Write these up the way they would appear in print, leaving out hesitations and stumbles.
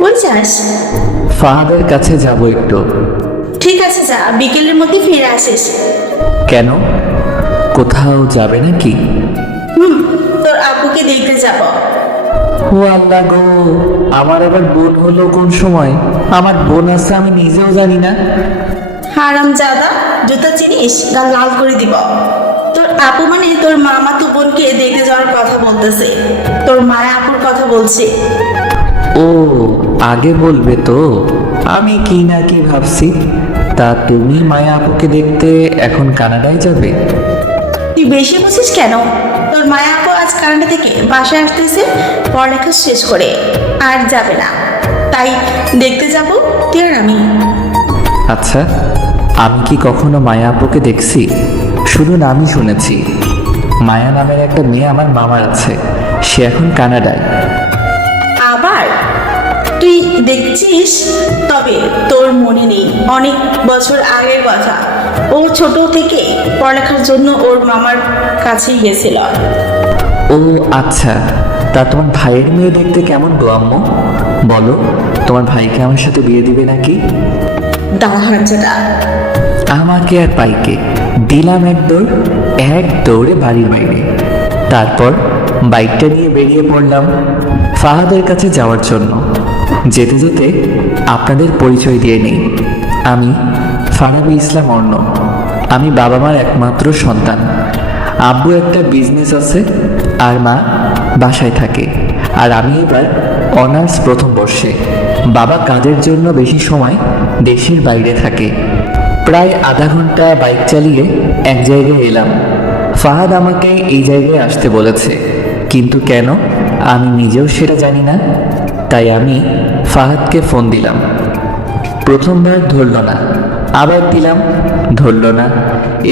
কই যাস? ফাহাদের কাছে যাব একটু। ঠিক আছে, যা, বিকেলের মধ্যে ফিরে আসিস। কেন, কোথাও যাবে নাকি? তোর আব্বুকে দেখতে যাব। ও আল্লাহ গো, আমার আবার বোন হলো কোন সময়? আমার বোন আছে আমি নিজেও জানি না। হারাম জাদা, জুতা চিনিস, গাল লাল করে দিব। তোর আপু মানে তোর মামা তো বোনকে দেখতে যাওয়ার কথা বলতেছে, তোর মায়া আপুর কথা বলছে। ও, আগে বলবে তো, আমি কি না কি ভাবছি। তা তুমি মায়া আপুকে দেখতে এখন কানাডায় যাবে? তুই বেশি বুঝিস কেন? তোর মায়া আপু আজ কানাডা থেকে বাসায় আসতেছে পড়ালেখা শেষ করে, আর যাবে না, তাই দেখতে যাব তুই আর আমি। আচ্ছা, আমি কি কখনো মায়া আপুকে দেখছি? শুধু নামই শুনেছি। মায়া নামের একটা মেয়ে আমার মামার আছে, সে এখন কানাডায়। আবার তুই দেখছিস? তবে তোর মনে নেই অনেক বছর আগের কথা, ও ছোট থেকে পড়ালেখার জন্য ওর মামার কাছেই গেছিল। ও আচ্ছা, তা তোমার ভাইয়ের মেয়ে দেখতে কেমন গো আম্মু? বলো, তোমার ভাইকে আমার সাথে বিয়ে দিবে নাকি? দাঁড়াচ্ছেটা আমাকে আর পাইকে দিলাম এক দৌড়ে বাড়ির বাইরে। তারপর বাইকটা নিয়ে বেরিয়ে পড়লাম ফাহাদের কাছে যাওয়ার জন্য। যেতে যেতে আপনাদের পরিচয় দিয়ে নেই, আমি ফারাবি ইসলাম অর্ণ। আমি বাবা মার একমাত্র সন্তান। আব্বু একটা বিজনেস আছে আর মা বাসায় থাকে। আর আমি এবার অনার্স প্রথম বর্ষে। বাবা কাজের জন্য বেশি সময় দেশের বাইরে থাকে। প্রায় আধা ঘন্টা বাইক চালিয়ে এক জায়গায় এলাম। ফাহাদ আমাকে এই জায়গায় আসতে বলেছে, কিন্তু কেন আমি নিজেও সেটা জানি না। তাই আমি ফাহাদকে ফোন দিলাম। প্রথমবার ধরল না, আবার দিলাম, ধরল না।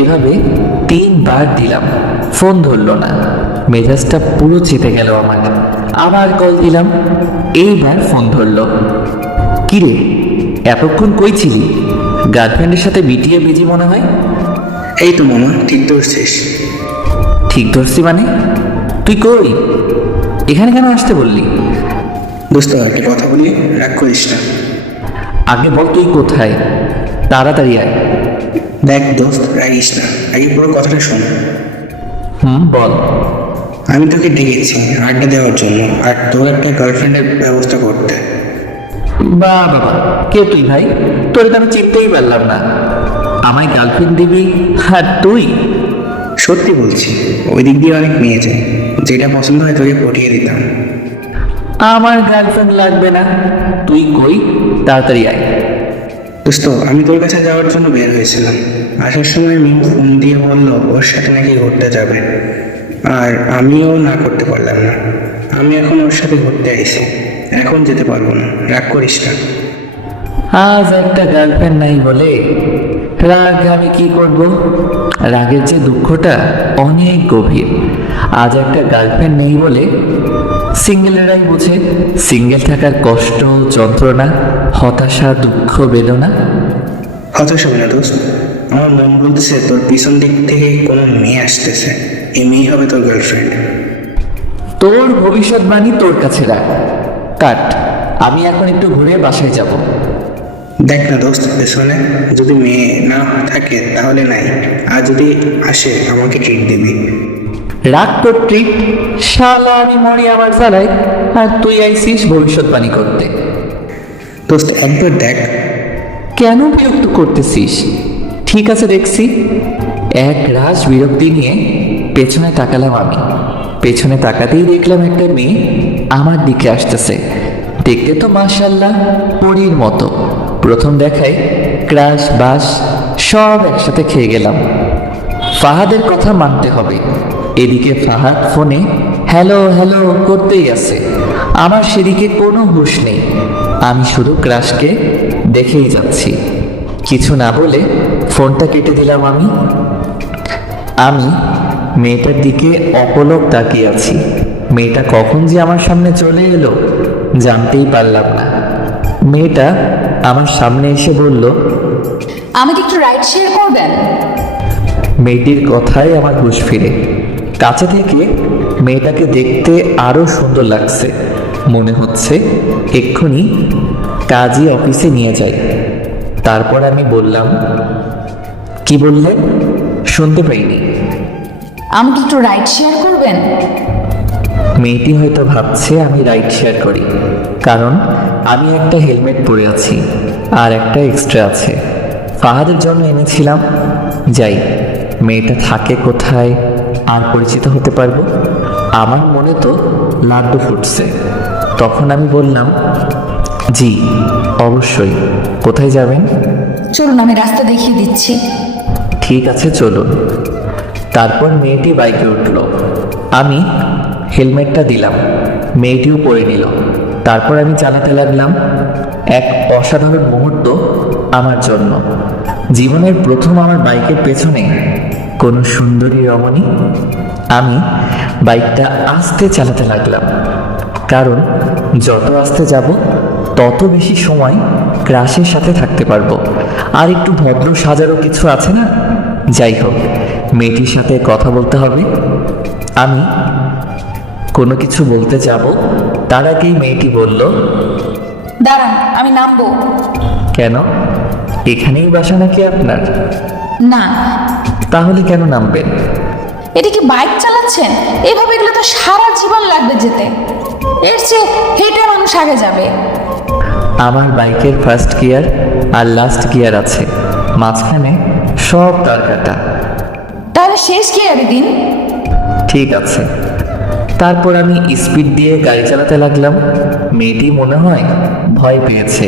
এভাবে 3বার দিলাম, ফোন ধরল না। মেজাজটা পুরো চেপে গেল আমার। আবার কল দিলাম, এইবার ফোন ধরল। কিরে, এতক্ষণ কই ছিলি? গার্লফ্রেন্ডের সাথে বিটিয়ে বিজি মনে হয়। এই তো মামা, ঠিক ধরছিস। ঠিক ধরছি মানে? তুই কই? এখানে কেন আসতে বললি? দোস্ত, একটা কথা বলি, রাগ করিস না। আগে বল তুই কোথায়, তাড়াতাড়ি আয়। দেখ দোস্ত, রাগিস না, আগে পুরো কথাটা শোন। বল। আমি তোকে ডেকেছি আড্ডা দেওয়ার জন্য, আর তোর একটা গার্লফ্রেন্ডের ব্যবস্থা করতে। বা বাবা, কে তুই ভাই? তোর তো আমি চিনতেই পারলাম না। আমায় গার্লফ্রেন্ড দিবি আর তুই? সত্যি বলছি, ওই দিক দিয়ে অনেক মেয়ে যায়, যেটা পছন্দ হয় তোকে পটিয়ে দিতাম। আমার গার্লফ্রেন্ড লাগবে না, তুই কই, তাড়াতাড়ি আয়। দোস্ত, আমি তোর কাছে যাওয়ার জন্য বের হয়েছিলাম। আসার সময় মিমু ফোন দিয়ে বললো ওর সাথে নাকি ঘুরতে যাবে, আর আমিও না করতে পারলাম না। আমি এখন ওর সাথে ঘুরতে আইছি, এখন যেতে পারবো না, রাগ করিস না। আজ একটা গার্লফ্রেন্ড নাই বলে রাগ আমি কি করব? রাগের যে দুঃখটা অনেক গভীর। আজ একটা গার্লফ্রেন্ড নেই বলে সিঙ্গেলেরাই বোঝে সিঙ্গেল থাকার কষ্ট, যন্ত্রণা, হতাশা, দুঃখ, বেদনা। হতাশ হবে না দোস্ত, আমার মন বলতেছে তোর পিছন দিক থেকে কোনো মেয়ে আসতেছে, এই মেয়ে হবে তোর গার্লফ্রেন্ড। তোর ভবিষ্যৎবাণী তোর কাছে রাখ, কাট। আমি এখন একটু ঘুরে বাসায় যাব। দেখ না দোস্ত, পেছনে যদি মেয়ে না থাকে তাহলে নাই, আর যদি আসে আমাকে ট্রিট দিবি। রাগ তোর ট্রিট, শালা আমি মরি আমার জ্বালায়, আর তুই আইসিস ভবিষ্যৎবাণী করতে। দোস্ত, একবার দেখ। কেন বিরক্ত করতেছিস? ঠিক আছে দেখছি। এক রাশ বিরক্তি নিয়ে পেছনে তাকালাম আমি। পেছনে তাকাতেই দেখলাম একটা মেয়ে আমার দিকে আসতেছে। দেখতে তো মাশাআল্লাহ পরীর মতো। প্রথম দেখায় ক্রাশ বাস সব একসাথে খেয়ে গেলাম। ফাহাদের কথা মানতে হবে। এদিকে ফাহাদ ফোনে হ্যালো হ্যালো করতেই আছে, আমার সেদিকে কোনো হুঁশ নেই। আমি শুধু ক্রাশকে দেখেই যাচ্ছি। কিছু না বলে ফোনটা কেটে দিলাম আমি মেয়েটার দিকে অপলক তাকিয়ে আছি। মেয়েটা কখন যে আমার সামনে চলে এলো জানতেই পারলাম না। মেয়েটা আমার সামনে এসে বলল, আমাকে একটু রাইড শেয়ার করবেন? মেয়েটির কথায় আমার হুঁশ ফিরে। কাছে থেকে মেয়েটাকে দেখতে আরো সুন্দর লাগছে। মনে হচ্ছে এক্ষুনি কাজী অফিসে নিয়ে যাই। তারপর আমি বললাম, কি বললেন? শুনতে পাইনি। আমাকে একটু রাইড শেয়ার করবেন? মেয়েটি হয়তো ভাবছে আমি রাইড শেয়ার করি, কারণ আমি একটা হেলমেট পরে আছি আর একটা এক্সট্রা আছে, ফাহাদের জন্য এনেছিলাম। যাই, মেয়েটা থাকে কোথায় আর পরিচিত হতে পারবো। আমার মনে তো লাড্ডু ফুটছে। তখন আমি বললাম, জি অবশ্যই, কোথায় যাবেন? চলুন আমি রাস্তা দেখিয়ে দিচ্ছি। ঠিক আছে চলুন। তারপর মেয়েটি বাইকে উঠল, আমি হেলমেটটা দিলাম, মেয়েটিও পরে নিল। তারপর আমি চালাতে লাগলাম। এক অসাধারণ মুহূর্ত আমার জন্য। জীবনের প্রথম আমার বাইকের পেছনে কোনো সুন্দরী রমণী। আমি বাইকটা আস্তে চালাতে লাগলাম, কারণ যত আস্তে যাব তত বেশি সময় ক্রাশের সাথে থাকতে পারবো। আর একটু ভদ্র সাজারও কিছু আছে না? যাই হোক, মেয়েটির সাথে কথা বলতে হবে। আমি কোনো কিছু বলতে যাব, তার আগেই মেয়েটি বলল, দাঁড়ান আমি নামবো। কেন? এখানেই বাসা নাকি আপনার? না, তাহলে কেন নামবেন? এটা কি বাইক চালাচ্ছেন? এভাবে গেলে তো সারা জীবন লাগবে যেতে। এর চেয়ে হেঁটে মানুষ আগে যাবে। আমার বাইকের ফার্স্ট গিয়ার আর লাস্ট গিয়ার আছে, মাঝখানে সব তার কাটা। তাহলে শেষ গিয়ারে দিন। ঠিক আছে। তারপর আমি স্পিড দিয়ে গাড়ি চালাতে লাগলাম। মেয়েটি মনে হয় ভয় পেয়েছে,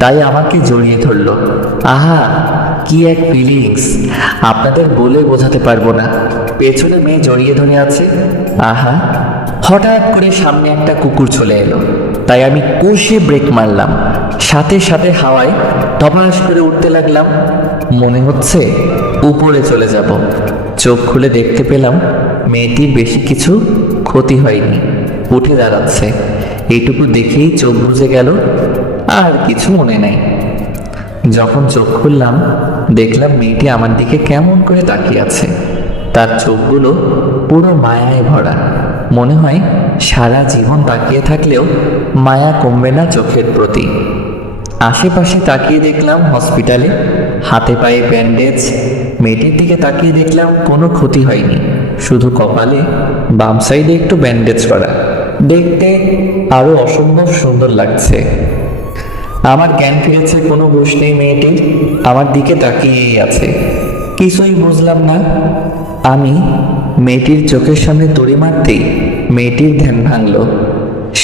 তাই আমাকে জড়িয়ে ধরলো। আহা, কি এক ফিলিংস, আপনাদের বলে বোঝাতে পারবো না। পেছনে মেয়ে জড়িয়ে ধরে আছে। আহা, হঠাৎ করে সামনে একটা কুকুর চলে এলো, তাই আমি কষে ব্রেক মারলাম। সাথে সাথে হাওয়ায় ধপাস করে উঠতে লাগলাম। মনে হচ্ছে উপরে চলে যাব। চোখ খুলে দেখতে পেলাম মেয়েটির বেশি কিছু ক্ষতি হয়নি, উঠে দাঁড়াচ্ছে। এইটুকু দেখেই চোখ বুজে গেল, আর কিছু মনে নাই। যখন চোখ খুললাম দেখলাম মেয়েটি আমার দিকে কেমন করে তাকিয়ে আছে। তার চোখগুলো পুরো মায়ায় ভরা। মনে হয় সারা জীবন তাকিয়ে থাকলেও মায়া কমবে না চোখের প্রতি। আশেপাশে তাকিয়ে দেখলাম হসপিটালে, হাতে পায়ে ব্যান্ডেজ। মেয়েটির দিকে তাকিয়ে দেখলাম কোনো ক্ষতি হয়নি, শুধু কপালে বাম সাইডে একটু ব্যান্ডেজ করা। দেখতে আরো অসম্ভব সুন্দর লাগছে। আমার জ্ঞান ফিরেছে, কোনো হুঁশ নেই মেয়েটির, আমার দিকে তাকিয়েই আছে। কিছুই বুঝলাম না। আমি মেয়েটির চোখের সামনে দড়ি মারতেই মেয়েটির ধ্যান ভাঙল।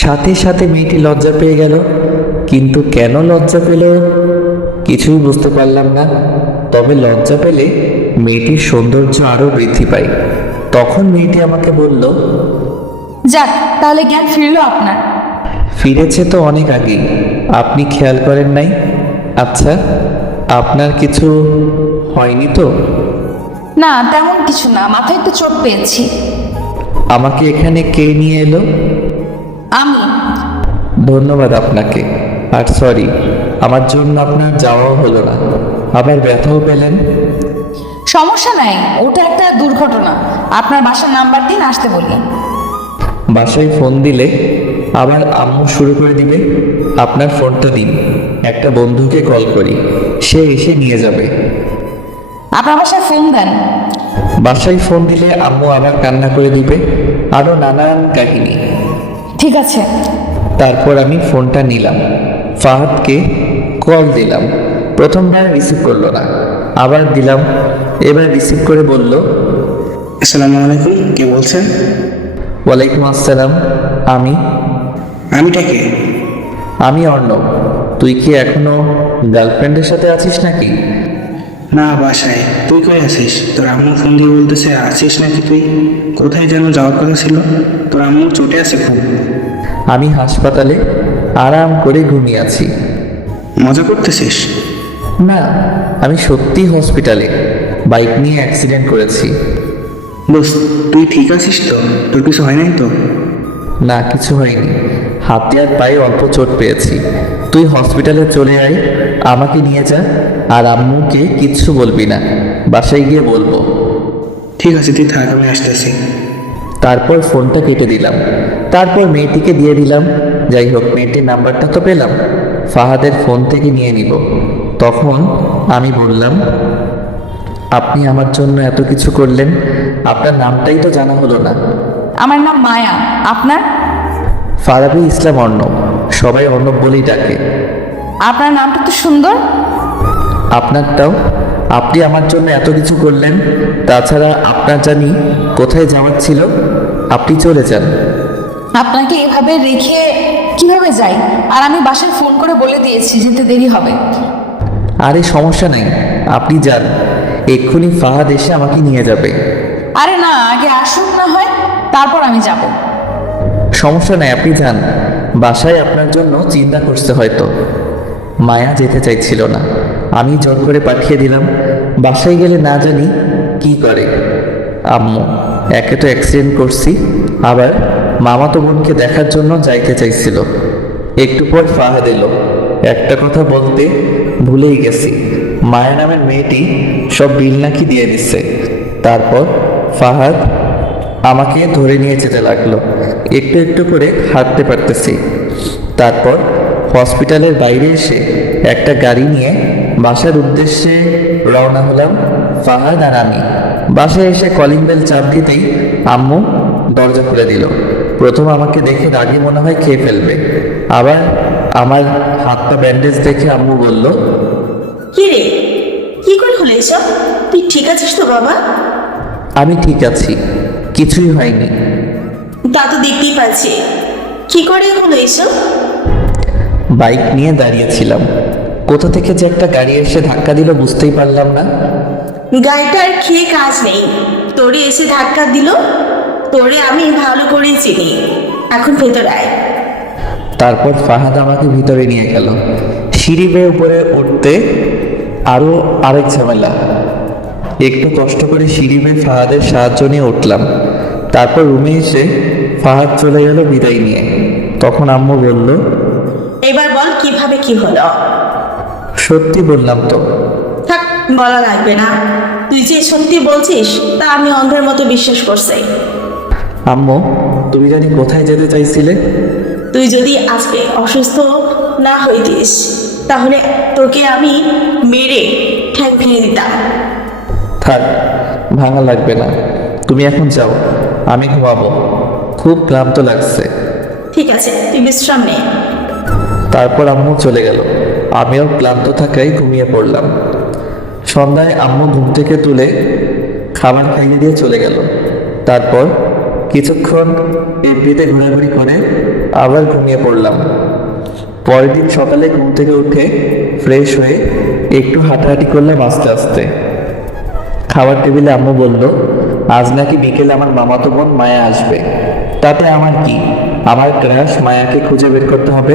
সাথে সাথে মেয়েটি লজ্জা পেয়ে গেল, কিন্তু কেন লজ্জা পেল কিছুই বুঝতে পারলাম না। তবে লজ্জা পেলে মেয়েটির সৌন্দর্য আরো বৃদ্ধি পায়। তখন মেয়েটি আমাকে বলল, যাক, তাহলে জ্ঞান ফিরলো আপনার। ফিরেছে তো অনেক আগেই, আপনি খেয়াল করেন নাই? আচ্ছা, আপনার কিছু হয়নি তো? না, তেমন কিছু না, মাথায় একটু চোট পেয়েছি। আমাকে এখানে কে নিয়ে এলো? আমি। ধন্যবাদ আপনাকে। আর সরি, আমার জন্য আপনার যাওয়াও হলো না, আবার ব্যথাও পেলেন। সমস্যা নাই, ওটা একটা দুর্ঘটনা। আপনার বাসার নাম্বার দিন, আসতে বললেন। বাসায় ফোন দিলে আবার আম্মু শুরু করে দিবে। আপনার ফোনটা দিন, একটা বন্ধুকে কল করি, সে এসে নিয়ে যাবে। আপনার বাসায় ফোন দেন। বাসায় ফোন দিলে আম্মু আবার কান্না করে দিবে, আরো নানান কাহিনী। ঠিক আছে। তারপর আমি ফোনটা নিলাম, ফাহাদকে কল দিলাম। প্রথমবার রিসিভ করলো না, আবার দিলাম, এবার রিসিভ করে বলল, আসসালামু আলাইকুম, কে বলছেন? ওয়ালাইকুম আসসালাম। আমিটা কে? আমি অর্ণব। তুই কি এখনো গার্লফ্রেন্ডের সাথে আছিস নাকি? না, বাসায়। তুই কই আছিস? তোর আম্মু ফোন দিয়ে বলতেছে আছিস নাকি তুই? কোথায় যেন যাওয়ার কথা ছিল? তোর আম্মু চোটে আছে খুব। আমি হাসপাতালে আরাম করে ঘুমিয়ে আছি। মজা করতেছিস? না, আমি সত্যি হসপিটালে, বাইক নিয়ে অ্যাক্সিডেন্ট করেছি। দোস্ত, তুই ঠিক আছিস তো? তোর কিছু হয় নাই তো? না, কিছু হয়নি, হাতে আর পায়ে অল্প চোট পেয়েছি। তুই হসপিটালে চলে আয়, আমাকে নিয়ে যা, আর আম্মুকে কিচ্ছু বলবি না, বাসায় গিয়ে বলবো। ঠিক আছে, তুই থাক, আমি আসতেছি। তারপর ফোনটা কেটে দিলাম। তারপর মেয়েটিকে দিয়ে দিলাম। যাই হোক, মেয়েটির নাম্বারটা তো পেলাম, ফাহাদের ফোন থেকে নিয়ে নিব। তখন আমি বললাম, আপনি আমার জন্য এত কিছু করলেন, আপনার নামটাই তো জানা হলো না। আমার নাম মায়া, আপনার? ফারাবী ইসলাম অর্ণব, সবাই অর্ণব বলেই ডাকে। আপনার নামটা তো সুন্দর। আপনারটাও। আপনি আমার জন্য এত কিছু করলেন, তাছাড়া আপনার জানি কোথায় যাওয়ার ছিল, আপনি চলে যান। আপনাকে এভাবে রেখে কিভাবে যাই? আর আমি বাসায় ফোন করে বলে দিয়েছি যেতে দেরি হবে। আরে সমস্যা নেই, আপনি যান, এক্ষুনি ফাহাদ এসে আমাকে নিয়ে যাবে। আরে না, আগে আসুক না হয়, তারপর আমি যাব। সমস্যা নেই, আপনি যান, বাসায় আপনার জন্য চিন্তা করছে হয়তো। মায়া যেতে চাইছিল না, আমি জোর করে পাঠিয়ে দিলাম। বাসায় গেলে না জানি কি করে আম্মু। একে তো অ্যাক্সিডেন্ট করছি, আবার মামাতো বোনকে দেখার জন্য যাইতে চাইছিল। একটু পর ফাহাদ এলো। একটা কথা বলতে ভুলেই গেছি, মায়া নামের মেয়েটি সব বিল নাকি দিয়ে দিচ্ছে। তারপর ফাহাদ আমাকে ধরে নিয়ে যেতে লাগলো। একটু একটু করে হাঁটতে পারতেছি। তারপর হসপিটালের বাইরে এসে একটা গাড়ি নিয়ে বাসার উদ্দেশ্যে রওনা হলাম ফাহাদ আর আমি। বাসায় এসে কলিং বেল চাপ দিতেই আম্মু দরজা খুলে দিল। প্রথম আমাকে দেখে রাগে মনে হয় খেয়ে ফেলবে, আবার আমার হাত পা ব্যান্ডেজ দেখে আম্মু বলল, কি রে, কি করে হলো এসব? তুই ঠিক আছিস তো বাবা? আমি ঠিক আছি, কিছুই হয়নি। তা তো দেখতেই পাচ্ছি। কি করে হলো এসব? বাইক নিয়ে দাঁড়িয়েছিলাম, কোথা থেকে যে একটা গাড়ি এসে ধাক্কা দিল বুঝতেই পারলাম না। গাড়িটার খেয়ে কাজ নেই, তোরে এসে ধাক্কা দিল। তোরে আমি ভালো করেই চিনি, এখন ভেতরে আয়। তারপর ফাহাদ আমাকে ভিতরে নিয়ে গেল। সিঁড়ি বেয়ে উপরে উঠতে আরও আরেক ঝামেলা। একটু কষ্ট করে সিঁড়ি বেয়ে ফাহাদের সাহায্য নিয়ে উঠলাম। তারপর রুমে এসে ফাহাদ চলে গেল বিদায় নিয়ে। তখন আম্মু বলল, এবার বল কিভাবে কি হলো? সত্যি বললাম তো। থাক, বলা লাগবে না। তুই যে সত্যি বলছিস তা আমি অন্ধের মতো বিশ্বাস করছি। আম্মু, তুমি জানি কোথায় যেতে চাইছিলে? তুই যদি আজকে অসুস্থ না হইতিস তাহলে তোকে আমি মেরে ঠ্যাং ভেঙে দিতাম। থাক, ভাঙা লাগবে না, তুমি এখন যাও, আমি ঘুমাবো, খুব ক্লান্ত লাগছে। ঠিক আছে, তুই বিশ্রাম নে। তারপর আম্মু চলে গেল, আমিও ক্লান্ত থাকায় ঘুমিয়ে পড়লাম। সন্ধ্যায় আম্মু ঘুম থেকে তুলে খাবার খাইয়ে দিয়ে চলে গেল। তারপর কিছুক্ষণ এমপিতে ঘোরাঘুরি করে আবার ঘুমিয়ে পড়লাম। পরের দিন সকালে ঘুম থেকে উঠে ফ্রেশ হয়ে একটু হাঁটাহাঁটি করলাম আস্তে আস্তে। খাবার টেবিলে আম্মু বলল, আজ নাকি বিকেলে আমার মামাতো বোন মায়া আসবে। তাতে আমার কি, আমার ক্রাশ মায়াকে খুঁজে বের করতে হবে।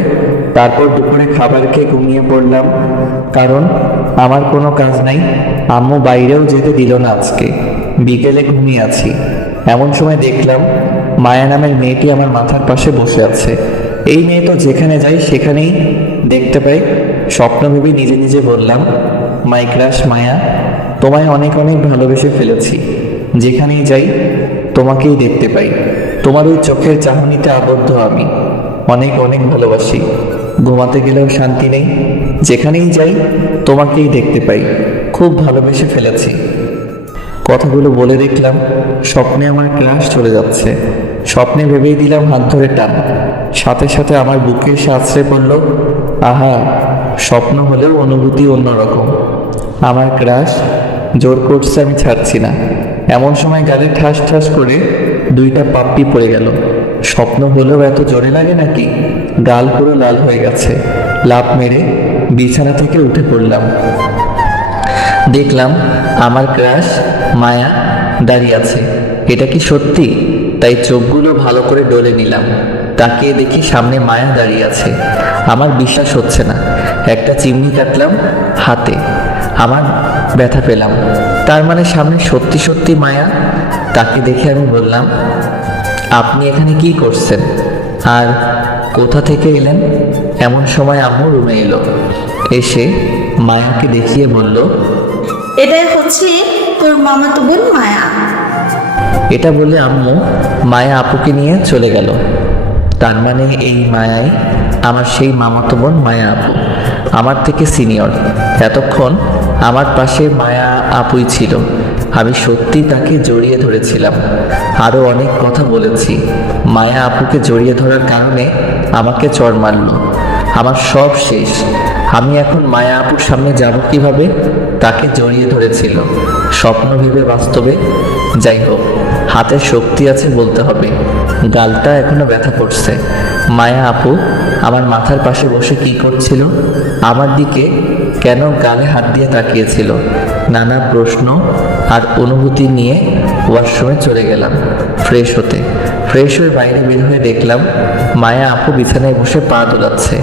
তারপর দুপুরে খাবার খেয়ে ঘুমিয়ে পড়লাম, কারণ আমার কোনো কাজ নাই। আম্মু বাইরেও যেতে দিল না আজকে, বিকেলে ঘুমিয়ে আছি। এমন সময় দেখলাম মায়া নামের মেয়েটি আমার মাথার পাশে বসে আছে। এই মেয়ে তো যেখানে যাই সেখানেই দেখতে পাই। স্বপ্ন ভেবে নিজে নিজে বললাম, মাই ক্রাশ মায়া, তোমায় অনেক অনেক ভালোবেসে ফেলেছি। যেখানেই যাই তোমাকেই দেখতে পাই, তোমার ওই চোখের চাহনিতে আবদ্ধ আমি। অনেক অনেক ভালোবাসি, ঘুমাতে গেলেও শান্তি নেই। যেখানেই যাই তোমাকেই দেখতে পাই, খুব ভালোবেসে ফেলেছি। কথাগুলো বলে দেখলাম স্বপ্নে আমার ক্লাস চলে যাচ্ছে। স্বপ্নে ভেবেই দিলাম হাত ধরে টান, সাথে সাথে আমার বুকে এসে আছড়ে পড়ল। আহা, স্বপ্ন হলেও অনুভূতি অন্যরকম। আমার ক্রাশ জোর করছে, আমি ছাড়ছি না। এমন সময় গালে ঠাস ঠাস করে দুইটা পাপ্পি পড়ে গেল। স্বপ্ন হলেও এত জোরে লাগে নাকি? গাল পুরো লাল হয়ে গেছে। লাফ মেরে বিছানা থেকে উঠে পড়লাম। দেখলাম আমার ক্রাশ মায়া দাঁড়িয়ে আছে। এটা কি সত্যি? তাই চোখগুলো ভালো করে ডলে নিলাম। তাকিয়ে দেখি সামনে মায়া দাঁড়িয়ে আছে। আমার বিশ্বাস হচ্ছে না। একটা চিমনি কাটলাম হাতে, আমার ব্যথা পেলাম। তার মানে সামনে সত্যি সত্যি মায়া। তাকে দেখে আমি বললাম, আপনি এখানে কি করছেন আর কোথা থেকে এলেন? এমন সময় আম্মু রুমে এলো, এসে মায়াকে দেখিয়ে বলল, এটাই হচ্ছে তোর মামাতো বোন মায়া। এটা বলে আম্মু মায়া আপুকে নিয়ে চলে গেল। তার মানে এই মায়াই আমার সেই মামাতো বোন মায়া আপু, আমার থেকে সিনিয়র। এতক্ষণ আমার পাশে মায়া আপুই ছিল। আমি সত্যি তাকে জড়িয়ে ধরেছিলাম, আরও অনেক কথা বলেছি। মায়া আপুকে জড়িয়ে ধরার কারণে আমাকে চড় মারল। আমার সব শেষ। আমি এখন মায়া আপুর সামনে যাব কিভাবে? তাকে জড়িয়ে ধরেছিল, স্বপ্ন ভেবে বাস্তবে। যাই হোক, হাতে শক্তি আছে বলতে হবে। গালটা এখনো ব্যথা করছে। মায়া আপু আমার মাথার পাশে বসে কি করছিল? আমার দিকে কেন গালে হাত দিয়ে তাকিয়েছিল? নানা প্রশ্ন আর অনুভূতি নিয়ে ওয়াশরুমে চলে গেলাম ফ্রেশ হতে। ফ্রেশ হয়ে বাইরে বের হয়ে দেখলাম মায়া আপু বিছানায় বসে পা দোলাচ্ছে।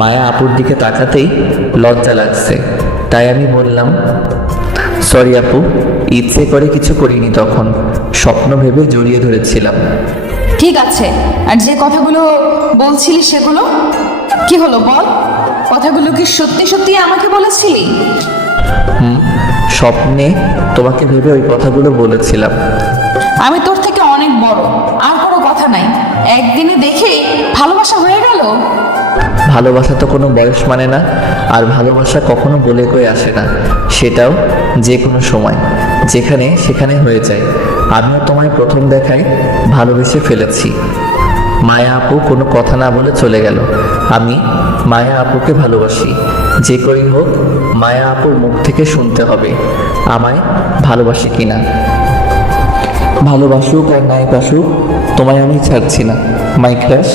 মায়া আপুর দিকে তাকাতেই লজ্জা লাগছে, তাই আমি বললাম, সরি আপু, ইচ্ছে করে কিছু করিনি, তখন স্বপ্ন ভেবে জড়িয়ে ধরেছিলাম। ঠিক আছে, আর যে কথাগুলো বলছিলি সেগুলো কি হলো বল? কথাগুলো কি সত্যি সত্যি আমাকে বলেছিলি? স্বপ্নে তোমাকে ভেবে ওই কথাগুলো বলেছিলাম। আমি তোর থেকে অনেক বড়, আর কোনো কথা নাই। একদিনে দেখেই ভালোবাসা হয়ে গেল? ভালোবাসা তো কোনো বয়স মানে না, আর ভালোবাসা কখনো বলে কয়ে আসে না, সেটাও যে কোনো সময় যেখানে সেখানে হয়ে যায়। আমিও তোমায় প্রথম দেখায় ভালোবেসে ফেলেছি। মায়া আপু কোনো কথা না বলে চলে গেল। আমি মায়া আপুকে ভালোবাসি, যে করেই হোক মায়া আপুর মুখ থেকে শুনতে হবে আমায় ভালোবাসে কিনা। ভালোবাসুক আর নাই বাসুক, তোমায় আমি ছাড়ছি না মাই ক্রাশ।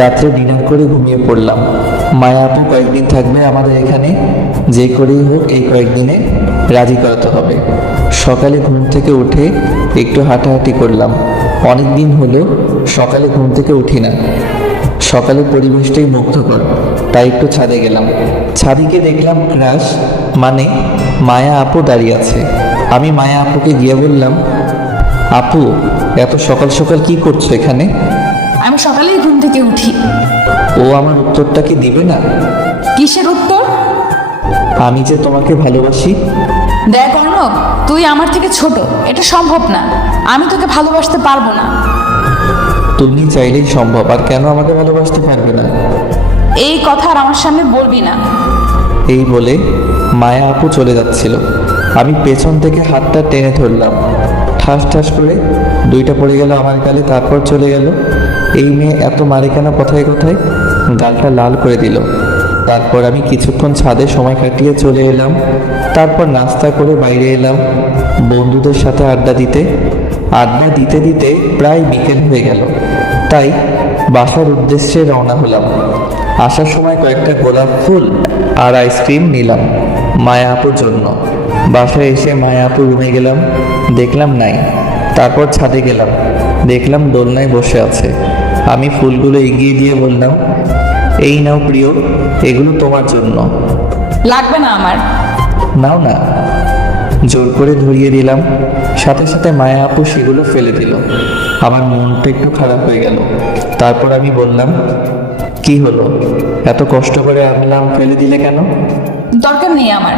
রাত্রে ডিনার করে ঘুমিয়ে পড়লাম। মায়া আপু কয়েকদিন থাকবে আমাদের এখানে, যে করেই হোক এই কয়েকদিনে রাজি করাতে হবে। সকালে ঘুম থেকে উঠে একটু হাঁটাহাঁটি করলাম। অনেক দিন হলো সকালে ঘুম থেকে উঠি না। সকালের পরিবেশটাই মুগ্ধকর, তাই একটু ছাদে গেলাম। ছাদে গিয়ে দেখলাম ক্রাশ মানে মায়া আপু দাঁড়িয়ে আছে। আমি মায়া আপুকে গিয়ে বললাম, আপু এত সকাল সকাল কি করছো এখানে? আমি সকালেই ঘুম থেকে উঠি। ও আমার উত্তরটা কি দিবে না? কিসের উত্তর? আমি যে তোমাকে ভালোবাসি। দেখ অর্ণব, তুই আমার থেকে ছোট, এটা সম্ভব না। আমি তোকে ভালোবাসতে পারবো না। তুমি চাইলেই সম্ভব, আর কেন আমাকে ভালোবাসতে পারবে না? এই কথা আর আমার সামনে বলবি না। এই বলে মায়া আপু চলে যাচ্ছিল। আমি পেছন থেকে হাতটা টেনে ধরলাম। ঠাস ঠাস করে দুইটা পড়ে গেল আমার গালে, তারপর চলে গেল। এই মেয়ে এত মারে কেন কথায় কথায়? গালটা লাল করে দিল। তারপর আমি কিছুক্ষণ ছাদে সময় কাটিয়ে চলে এলাম। তারপর নাস্তা করে বাইরে এলাম বন্ধুদের সাথে আড্ডা দিতে দিতে প্রায় বিকেল হয়ে গেল। তাই বাসার উদ্দেশ্যে রওনা হলাম। আসার সময় কয়েকটা গোলাপ ফুল আর আইসক্রিম নিলাম মায়া আপুর জন্য। বাসায় এসে মায়া আপু রুমে গেলাম, দেখলাম নাই। তারপর ছাদে গেলাম, দেখলাম দোলনায় বসে আছে। আমি ফুলগুলো এগিয়ে দিয়ে বললাম, এই নাও প্রিয়, এগুলো তোমার জন্য। লাগবে না আমার। নাও না। জোর করে ধরিয়ে দিলাম। সাথে সাথে মায়া আপু সেগুলো ফেলে দিল। আমার মনটা একটু খারাপ হয়ে গেল। তারপর আমি বললাম, কি হলো, এত কষ্ট করে আনলাম, ফেলে দিলে কেন? দরকার নেই আমার।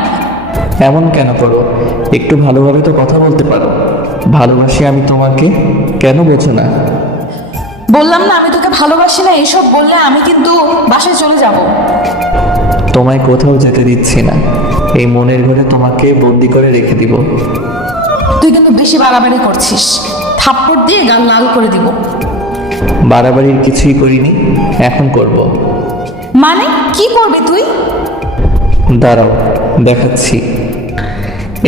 এমন কেন করো? একটু ভালোভাবে তো কথা বলতে পারো। ভালোবাসি আমি তোমাকে, কেন বোঝো না? বললাম না আমি তোকে ভালোবাসি না। এসব বললে আমি কিন্তু বাসায় চলে যাব। তোমায় কোথাও যেতে দিচ্ছি না। এই মনের ঘরে তোমাকে বন্দি করে রেখে দিব। তুই কিন্তু বেশি বাড়াবাড়ি করছিস। থাপ্পড় দিয়ে গাল লাল করে দিব। বাড়াবাড়ির কিছুই করিনি, এখন করব। মানে কি করবি তুই? দাঁড়াও, দেখাচ্ছি।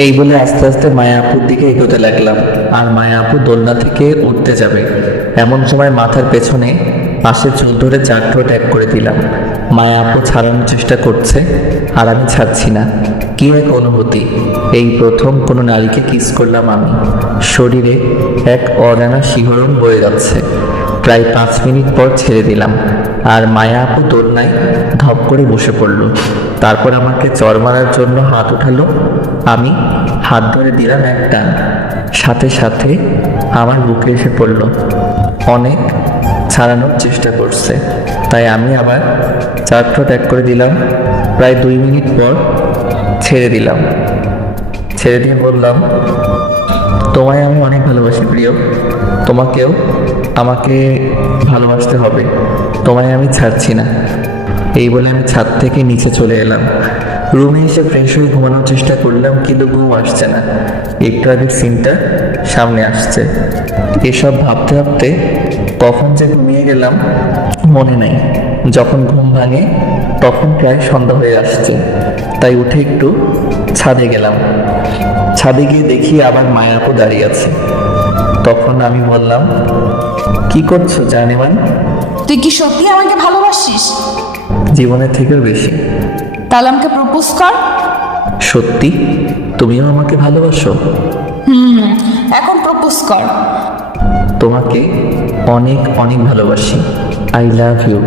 এই বলে আস্তে আস্তে মায়া আপুর দিকে এগোতে লাগলাম। আর মায়া আপু দোলনা থেকে উঠতে যাবে, এমন সময় মাথার পেছনে পাশে চুল ধরে চার ঠোঁট এক করে দিলাম। মায়া আপু ছাড়ানোর চেষ্টা করছে, আর আমি ছাড়ছি না। কি এক অনুভূতি! এই প্রথম কোনো নারীকে কিস করলাম আমি। শরীরে এক অজানা শিহরণ বয়ে যাচ্ছে। প্রায় 5 মিনিট পর ছেড়ে দিলাম, আর মায়া আপু দোলনায় ধপ করে বসে পড়ল। তারপর আমাকে চড় মারার জন্য হাত উঠালো। আমি হাত ধরে দিলাম এক টান, সাথে সাথে আমার বুকে এসে পড়ল। অনেক ছাড়ানোর চেষ্টা করছে, তাই আমি আবার চার ঠোঁট এক করে দিলাম। প্রায় 2 মিনিট পর ছেড়ে দিলাম। ছেড়ে দিয়ে বললাম, তোমায় আমি অনেক ভালোবাসি প্রিয়, তোমাকেও আমাকে ভালোবাসতে হবে, তোমায় আমি ছাড়ছি না। এই বলে আমি ছাদ থেকে নিচে চলে এলাম। রুমে এসে ফ্রেশ হয়ে ঘুমানোর চেষ্টা করলাম, কিন্তু ঘুম আসছে না। একটু আগের সিনটা সামনে আসছে। এসব ভাবতে ভাবতে কখন যে ঘুমিয়ে গেলাম মনে নেই। যখন ঘুম ভাঙে তখন প্রায় সন্ধ্যা হয়ে আসছে, তাই উঠে একটু ছাদে গেলাম। ছাদে গিয়ে দেখি আবার মায়া আপু দাঁড়িয়ে আছে। তখন আমি বললাম, কি করছো জানেমান? তুই কি সত্যি আমাকে ভালোবাসিস? জীবনের থেকেও বেশি। তাহলে আমাকে প্রপোজ কর। সত্যি তুমিও আমাকে ভালোবাসো? এখন প্রপোজ কর। তোমাকে অনেক অনেক ভালোবাসি, আই লাভ ইউ।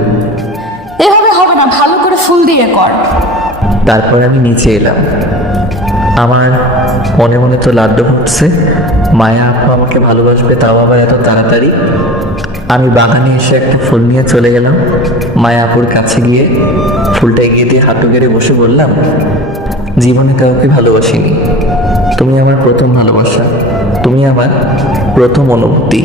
এভাবে হবে না, ভালো করে ফুল দিয়ে কর। তারপর আমি নিচে এলাম। আমার মনে মনে তো লাড্ডু ফুটছে, মায়া আপু আমাকে ভালোবাসবে, তাও আবার এত তাড়াতাড়ি। আমি বাগানে এসে একটা ফুল নিয়ে চলে গেলাম। মায়া আপুর কাছে গিয়ে ফুলটা এগিয়ে দিয়ে হাঁটু গেড়ে বসে বললাম, জীবনে কাউকে ভালোবাসিনি, তুমি আমার প্রথম ভালোবাসা, তুমি আমার প্রথম অনুভূতি।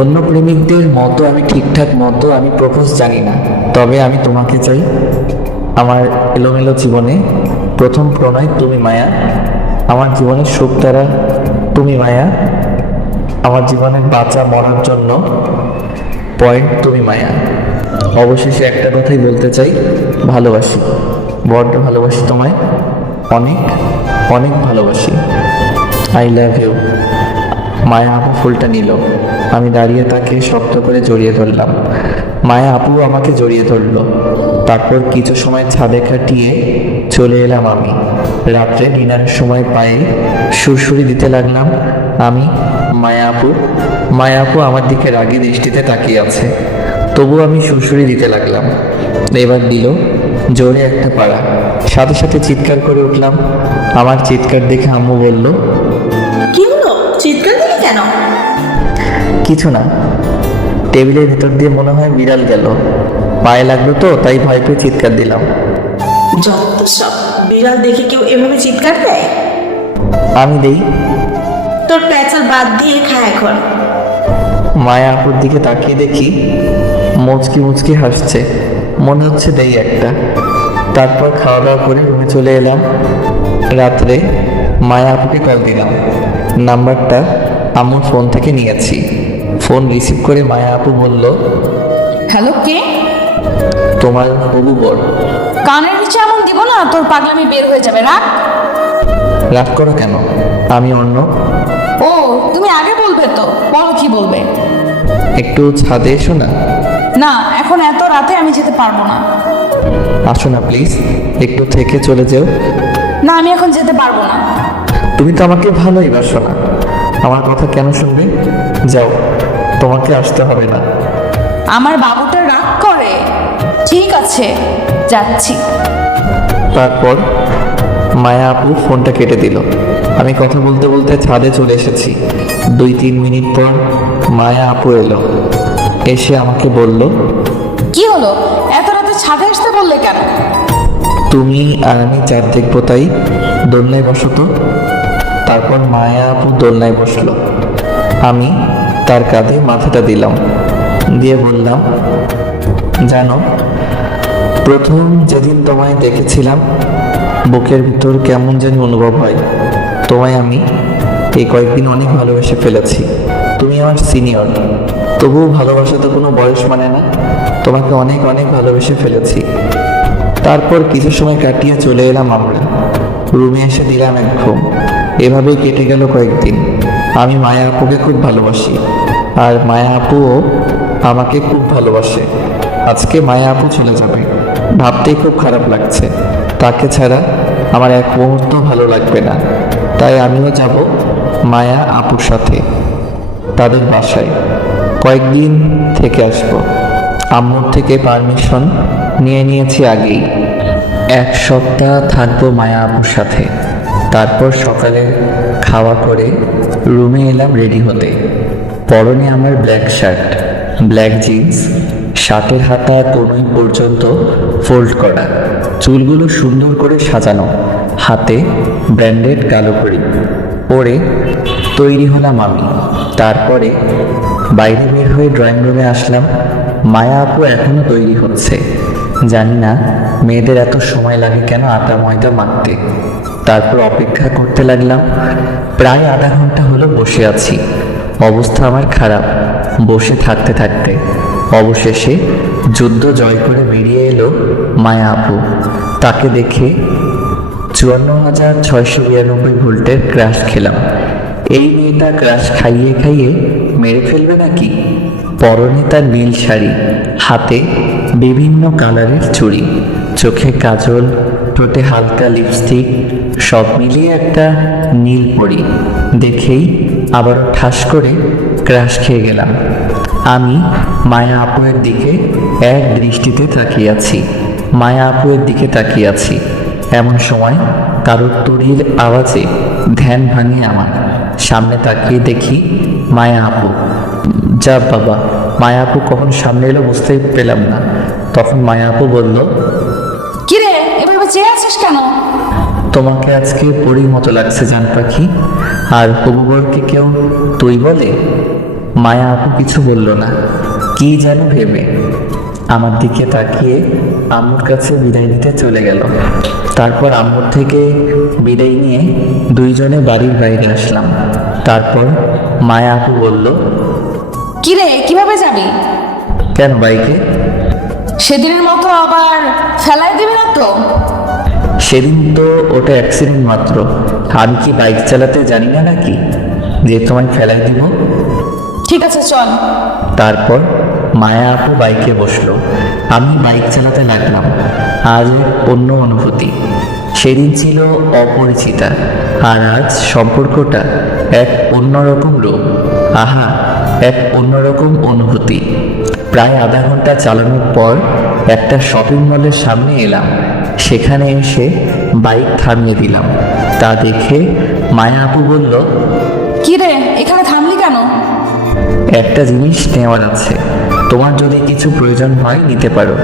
অন্য প্রেমিকদের মতো আমি ঠিকঠাক মতো আমি প্রপোজ জানি না, তবে আমি তোমাকে চাই। আমার এলোমেলো জীবনে প্রথম প্রণয় তুমি মায়া, আমার জীবনের সুখ তারা তুমি মায়া, আমার জীবনের বাঁচা মরার জন্য পয়েন্ট তুমি মায়া। অবশেষে একটা কথাই বলতে চাই, ভালোবাসি, বড্ড ভালোবাসি তোমায়, অনেক অনেক ভালোবাসি, আই লাভ ইউ। মায়া আপু ফুলটা নিল। আমি দাঁড়িয়ে তাকে শক্ত করে জড়িয়ে ধরলাম। মায়া আপু আমাকে জড়িয়ে ধরলো। তারপর কিছু সময় ছাদে কাটিয়ে চলে এলাম আমি। রাত্রে ডিনারের সময় পায়ে সুরসুরি দিতে লাগলাম আমি। মায়া আপু আমার দিকে রাগী দৃষ্টিতে তাকিয়ে আছে, তবু আমি সুরসুরি দিতে লাগলাম। এবার দিল জোরে একটা পাড়া, সাথে সাথে চিৎকার করে উঠলাম। আমার চিৎকার দেখে আম্মু বলল, কি হলো, চিৎকার দিলি কেন? কিছু না, টেবিলের ভিতর দিয়ে মনে হয় বিড়াল গেল, পায়ে লাগলো তো তাই ভয় পেয়ে চিৎকার দিলাম। যত সব, বিড়াল দেখে কেউ এভাবে চিৎকার দেয়? আমি দেই? তোর প্যাচাল বাদ দিয়ে খায় এখন। মায়া আপুর দিকে তাকিয়ে দেখি মুচকি মুচকি হাসছে, মনে হচ্ছে দেই একটা। তারপর খাওয়া দাওয়া করে রুমে চলে এলাম। রাত্রে মায়া আপুকে কল দিলাম, নাম্বারটা আম্মুর ফোন থেকে নিয়েছি। ফোন রিসিভ করে মায়া আপু বলল, হ্যালো, কে? তোমার হবু বর। কানের নিচে এমন দিব না, তোর পাগলামি বের হয়ে যাবে। রাখ। রাগ করো কেন? আমি অন্য। ও, তুমি আগে বলবে তো, বলো কি বলবে। একটু ছাদে এসো না। না, এখন এত রাতে আমি যেতে পারবো না। আসো না প্লিজ, একটু থেকে চলে যেও। না, আমি এখন যেতে পারবো না। তুমি তো আমাকে ভালোই বাসো না, আমার কথা কেন শুনবে? যাও, তোমাকে আসতে হবে না। আমার বাবুটা রাগ করে। ঠিক আছে, যাচ্ছি। তারপর মায়া আপু ফোনটা কেটে দিল। আমি কথা বলতে বলতে ছাদে চলে এসেছি। 2-3 মিনিট পর মায়া আপু এলো। এসে আমাকে বলল, কি হলো, এত রাতে ছাদে আসতে বললে কেন? তুমি আর আমি চাঁদ দেখবো তাই দোলনায় বসো তো। তারপর মায়া আপু দোলনায় বসলো। আমি তার কাঁধে মাথাটা দিলাম, দিয়ে বললাম, জানো, প্রথম যেদিন তোমায় দেখেছিলাম বুকের ভিতর কেমন জানি অনুভব হয়। তোমায় আমি এই কয়েকদিন অনেক ভালোবেসে ফেলেছি। তুমি আমার সিনিয়র, তবুও ভালোবাসা তো কোনো বয়স মানে না। তোমাকে অনেক অনেক ভালোবেসে ফেলেছি। তারপর কিছু সময় কাটিয়ে চলে এলাম আমরা। রুমে এসে দিলাম এক ঘুম। এভাবেই কেটে গেল কয়েকদিন। আমি মায়া আপুকে খুব ভালোবাসি, আর মায়া আপুও আমাকে খুব ভালোবাসে। আজকে মায়া আপু চলে যাবে, ভাবতেই খুব খারাপ লাগছে। তাকে ছাড়া আমার এক মুহূর্ত ভালো লাগবে না। তাই আমিও যাব মায়া আপুর সাথে তাদের বাসায়, কয়েকদিন থেকে আসবো। আম্মুর থেকে পারমিশন নিয়ে নিয়েছি আগেই। 1 সপ্তাহ থাকবো মায়া আপুর সাথে। তারপর সকালে খাওয়া করে রুমে এলাম রেডি হতে। পরনে আমার ব্ল্যাক শার্ট, ব্ল্যাক জিন্স, শার্টের হাতা কনুই পর্যন্ত ফোল্ড করা, চুলগুলো সুন্দর করে সাজানো, হাতে ব্র্যান্ডেড কালো ঘড়ি, পরে তৈরি হলাম আমি। তারপরে বাইরে বের হয়ে ড্রয়িং রুমে আসলাম। মায়া আপু এখনো তৈরি হচ্ছে। জানি না মেয়েদের এত সময় লাগে কেন আটা ময়দা মাখতে। তারপর অপেক্ষা করতে লাগলাম। প্রায় আধা ঘন্টা হলো বসে আছি। অবস্থা আমার খারাপ বসে থাকতে থাকতে। অবশেষে যুদ্ধ জয় করে বেরিয়ে এলো মায়া আপু। তাকে দেখে 54,692 ভোল্টের ক্রাশ খেলাম। এই মেয়েটা ক্রাশ খাইয়ে খাইয়ে মেরে ফেলবে নাকি? পরনে তার নীল শাড়ি, হাতে বিভিন্ন কালারের চুড়ি, চোখে কাজল, ঠোঁটে হালকা লিপস্টিক, সব মিলিয়ে একটা নীল পরি। দেখেই আবারও ঠাস করে ক্রাশ খেয়ে গেলাম। আমি মায়া আপুয়ের দিকে এক দৃষ্টিতে তাকিয়ে আছি। মায়া আপুয়ের দিকে তাকিয়ে আছি। এমন সময় কারোর তড়ির আওয়াজে ধ্যান ভাঙে আমার। সামনে তাকিয়ে দেখি মায়া আপু। যা বাবা, মায়া আপু কখন সামনে এলো বুঝতেই পেলাম না। তখন মায়া আপু বলল, কিরে এভাবে চেয়ে আছিস কেন? তোমাকে আজকে পরীর মতো লাগছে জান পাখি। আর হবু বরকে কেউ তুই বলে? মায়া আপু কিছু বলল না, কি যেন ভেবে আমার দিকে তাকিয়ে আম্মুর কাছে বিদায় নিতে চলে গেল। তারপর আম্মুর থেকে বিদায় নিয়ে দুইজনে বাড়ির বাইরে আসলাম। তারপর মায়া আপু বলল, কিরে কিভাবে যাবি? কেন বাইকে? সেদিনের মতো আবার ফেলাই দিবি না তো? সেদিন তো ওটা অ্যাক্সিডেন্ট মাত্র। আমি কি বাইক চালাতে জানি না নাকি যে তোমায় ফেলাই দিব? ঠিক আছে চল। তারপর মায়া আপু বাইকে বসলো, আমি বাইক চালাতে লাগলাম। আজ অন্য অনুভূতি। সেদিন ছিল অপরিচিতা, আর আজ সম্পর্কটা এক অন্যরকম রূপ। আহা, এক অন্যরকম অনুভূতি। প্রায় আধা ঘন্টা চালানোর পর একটা শপিং মলের সামনে এলাম। সেখানে এসে বাইক থামিয়ে দিলাম। তা দেখে মায়া আপু বলল, কিরে এখানে থামলি কেন? একটা জিনিস নেওয়ার আছে, তোমার যদি কিছু প্রয়োজন হয় নিতে পারো।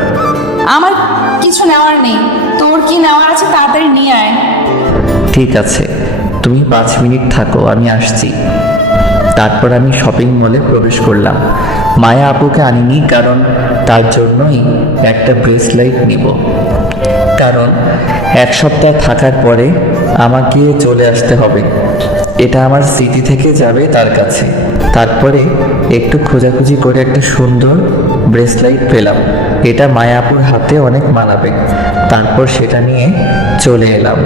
আমার কিছু নেওয়ার নেই। তোর কি নেওয়ার আছে তাড়াতাড়ি নিয়ে আয়। ঠিক আছে, তুমি 5 মিনিট থাকো, আমি আসছি। তারপর আমি শপিং মলে প্রবেশ করলাম। মায়া আপুকে আনিনি, কারণ তার জন্যই একটা ব্রেসলাইট নিব। কারণ 1 সপ্তাহ থাকার পরে আমাকে চলে আসতে হবে। এটা আমার স্মৃতি থেকে যাবে তার কাছে। তারপরে একটু খোঁজাখুঁজি করে একটা সুন্দর ব্রেসলাইট পেলাম। এটা মায়াপুর হাতে অনেক মানাবে। তারপর সেটা নিয়ে চলে এলাম।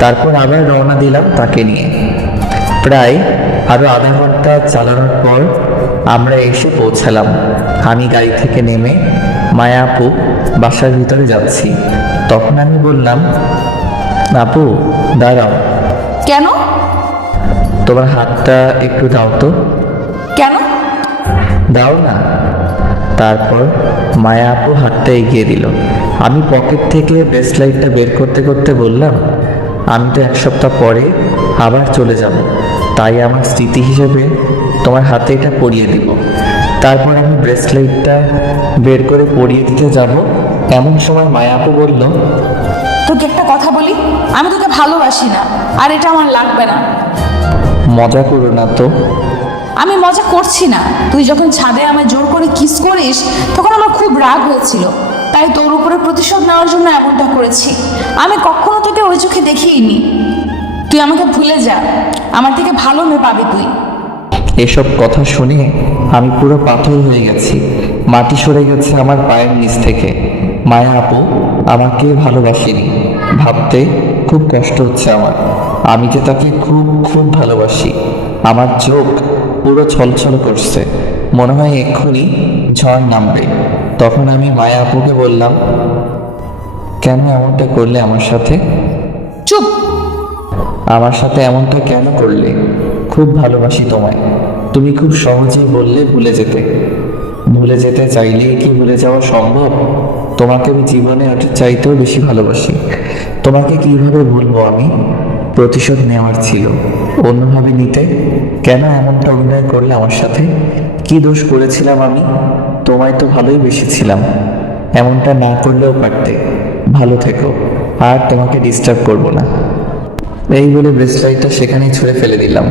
তারপর আবার রওনা দিলাম তাকে নিয়ে। প্রায় আরও আধা ঘন্টা চালানোর পর আমরা এসে পৌঁছালাম। আমি গাড়ি থেকে নেমে মায়া আপু বাসার ভিতরে যাচ্ছি। তখন আমি বললাম, আপু দাঁড়াও। কেন? তোমার হাতটা একটু দাও তো। কেন? দাও না। তারপর মায়া আপু হাতটা এগিয়ে দিল। আমি পকেট থেকে ব্রেসলাইটটা বের করতে করতে বললাম, আমি তো 1 সপ্তাহ পরে আবার চলে যাব, তাই আমার স্মৃতি হিসেবে তোমার হাতে এটা পরিয়ে দিব। তারপর আমি ব্রেসলাইটটা বের করে পরিয়ে দিতে যাব, এমন সময় মায়া আপু বলল, তোকে একটা কথা বলি, আমি তোকে ভালোবাসি না, আর এটা আমার লাগবে না। মজা করো না তো। আমি মজা করছি না। তুই যখন ছাদে আমায় জোর করে কিস করিস তখন আমার খুব রাগ হয়েছিল, তাই তোর উপরে প্রতিশোধ নেওয়ার জন্য এমনটা করেছি। আমি কখনো তোকে ওই চোখে দেখিনি। তুই আমাকে ভুলে যা, আমার থেকে ভালো মেয়ে পাবি তুই। এসব কথা শুনে আমি পুরো পাথর হয়ে গেছি। মাটি সরে গেছে আমার পায়ের নিচ থেকে। মায়া আপু আমাকে ভালোবাসেনি ভাবতে খুব কষ্ট হচ্ছে আমার। আমি যে তাকে খুব খুব ভালোবাসি। আমার চোখ পুরো ছলছল করছে, মনে হয় এক্ষুনি ঝড় নামবে। তখন আমি মায়া আপুকে বললাম, কেন এমনটা করলে আমার সাথে? চুপ। আমার সাথে এমনটা কেন করলে? খুব ভালোবাসি তোমায়। তুমি খুব সহজেই বললে ভুলে যেতে। ভুলে যেতে চাইলেই কি ভুলে যাওয়া সম্ভব? তোমাকে আমি জীবনে ওটার চাইতেও বেশি ভালোবাসি। তোমাকে কিভাবে ভুলবো আমি? প্রতিশোধ নেওয়ার ছিল, অন্যভাবে নিতে। কেন এমনটা অভিনয় করলে আমার সাথে? কি দোষ করেছিলাম আমি? তোমায় তো ভালোই বেশিছিলাম। এমনটা না করলেও পারতে। ভালো থেকো, আর তোমাকে ডিস্টার্ব করবো না। এই বলে ব্রেসলাইটটা সেখানেই ছুঁড়ে ফেলে দিলাম।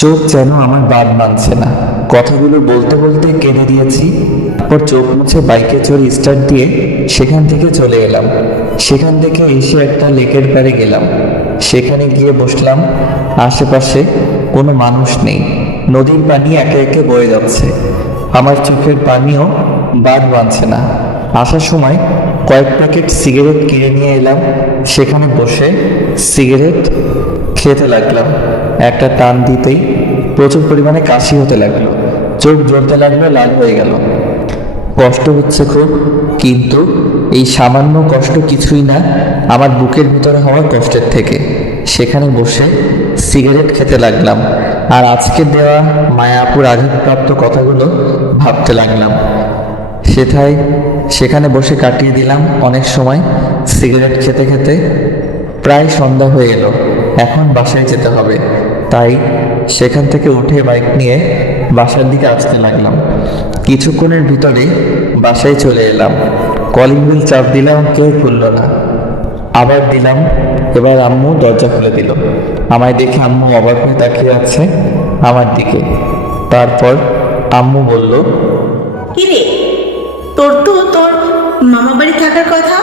চোখ যেন আমার বাদ মানছে না, কথাগুলো বলতে বলতে কেঁদে দিয়েছি। তারপর চোখ মুছে বাইকে চড়ে স্টার্ট দিয়ে সেখান থেকে চলে এলাম। সেখান থেকে এসে একটা লেকের পাড়ে গেলাম, সেখানে গিয়ে বসলাম। আশেপাশে কোনো মানুষ নেই, নদীর পানি একে একে বয়ে যাচ্ছে। আমার চোখের পানিও বাদ মানছে না। আসার সময় কয়েক প্যাকেট সিগারেট কিনে নিয়ে এলাম, সেখানে বসে সিগারেট খেতে লাগলাম। একটা টান দিতেই প্রচুর পরিমাণে কাশি হতে লাগলো, চোখ জ্বলতে লাগলো, লাল হয়ে গেল। কষ্ট হচ্ছে খুব, কিন্তু এই সামান্য কষ্ট কিছুই না আমার বুকের ভিতরে হওয়া কষ্টের থেকে। সেখানে বসে সিগারেট খেতে লাগলাম আর আজকে দেওয়া মায়াপুর আঘাতপ্রাপ্ত কথাগুলো ভাবতে লাগলাম। সেখানে বসে কাটিয়ে দিলাম অনেক সময় সিগারেট খেতে খেতে। প্রায় সন্ধ্যা হয়ে এলো, এখন বাসায় যেতে হবে। তাই সেখান থেকে উঠে বাইক নিয়ে বাসার দিকে আসতে লাগলাম। কিছুক্ষণের ভিতরেই বাসায় চলে এলাম। কলিং বেল চাপ দিলাম, কেউ খুলল না। আবার দিলাম, এবার আম্মু দরজা খুলে দিল। আমায় দেখে আম্মু অবাক হয়ে তাকিয়ে আছে আমার দিকে। তারপর আম্মু বলল, কিরে, তোর মামা বাড়ি থাকার কথা,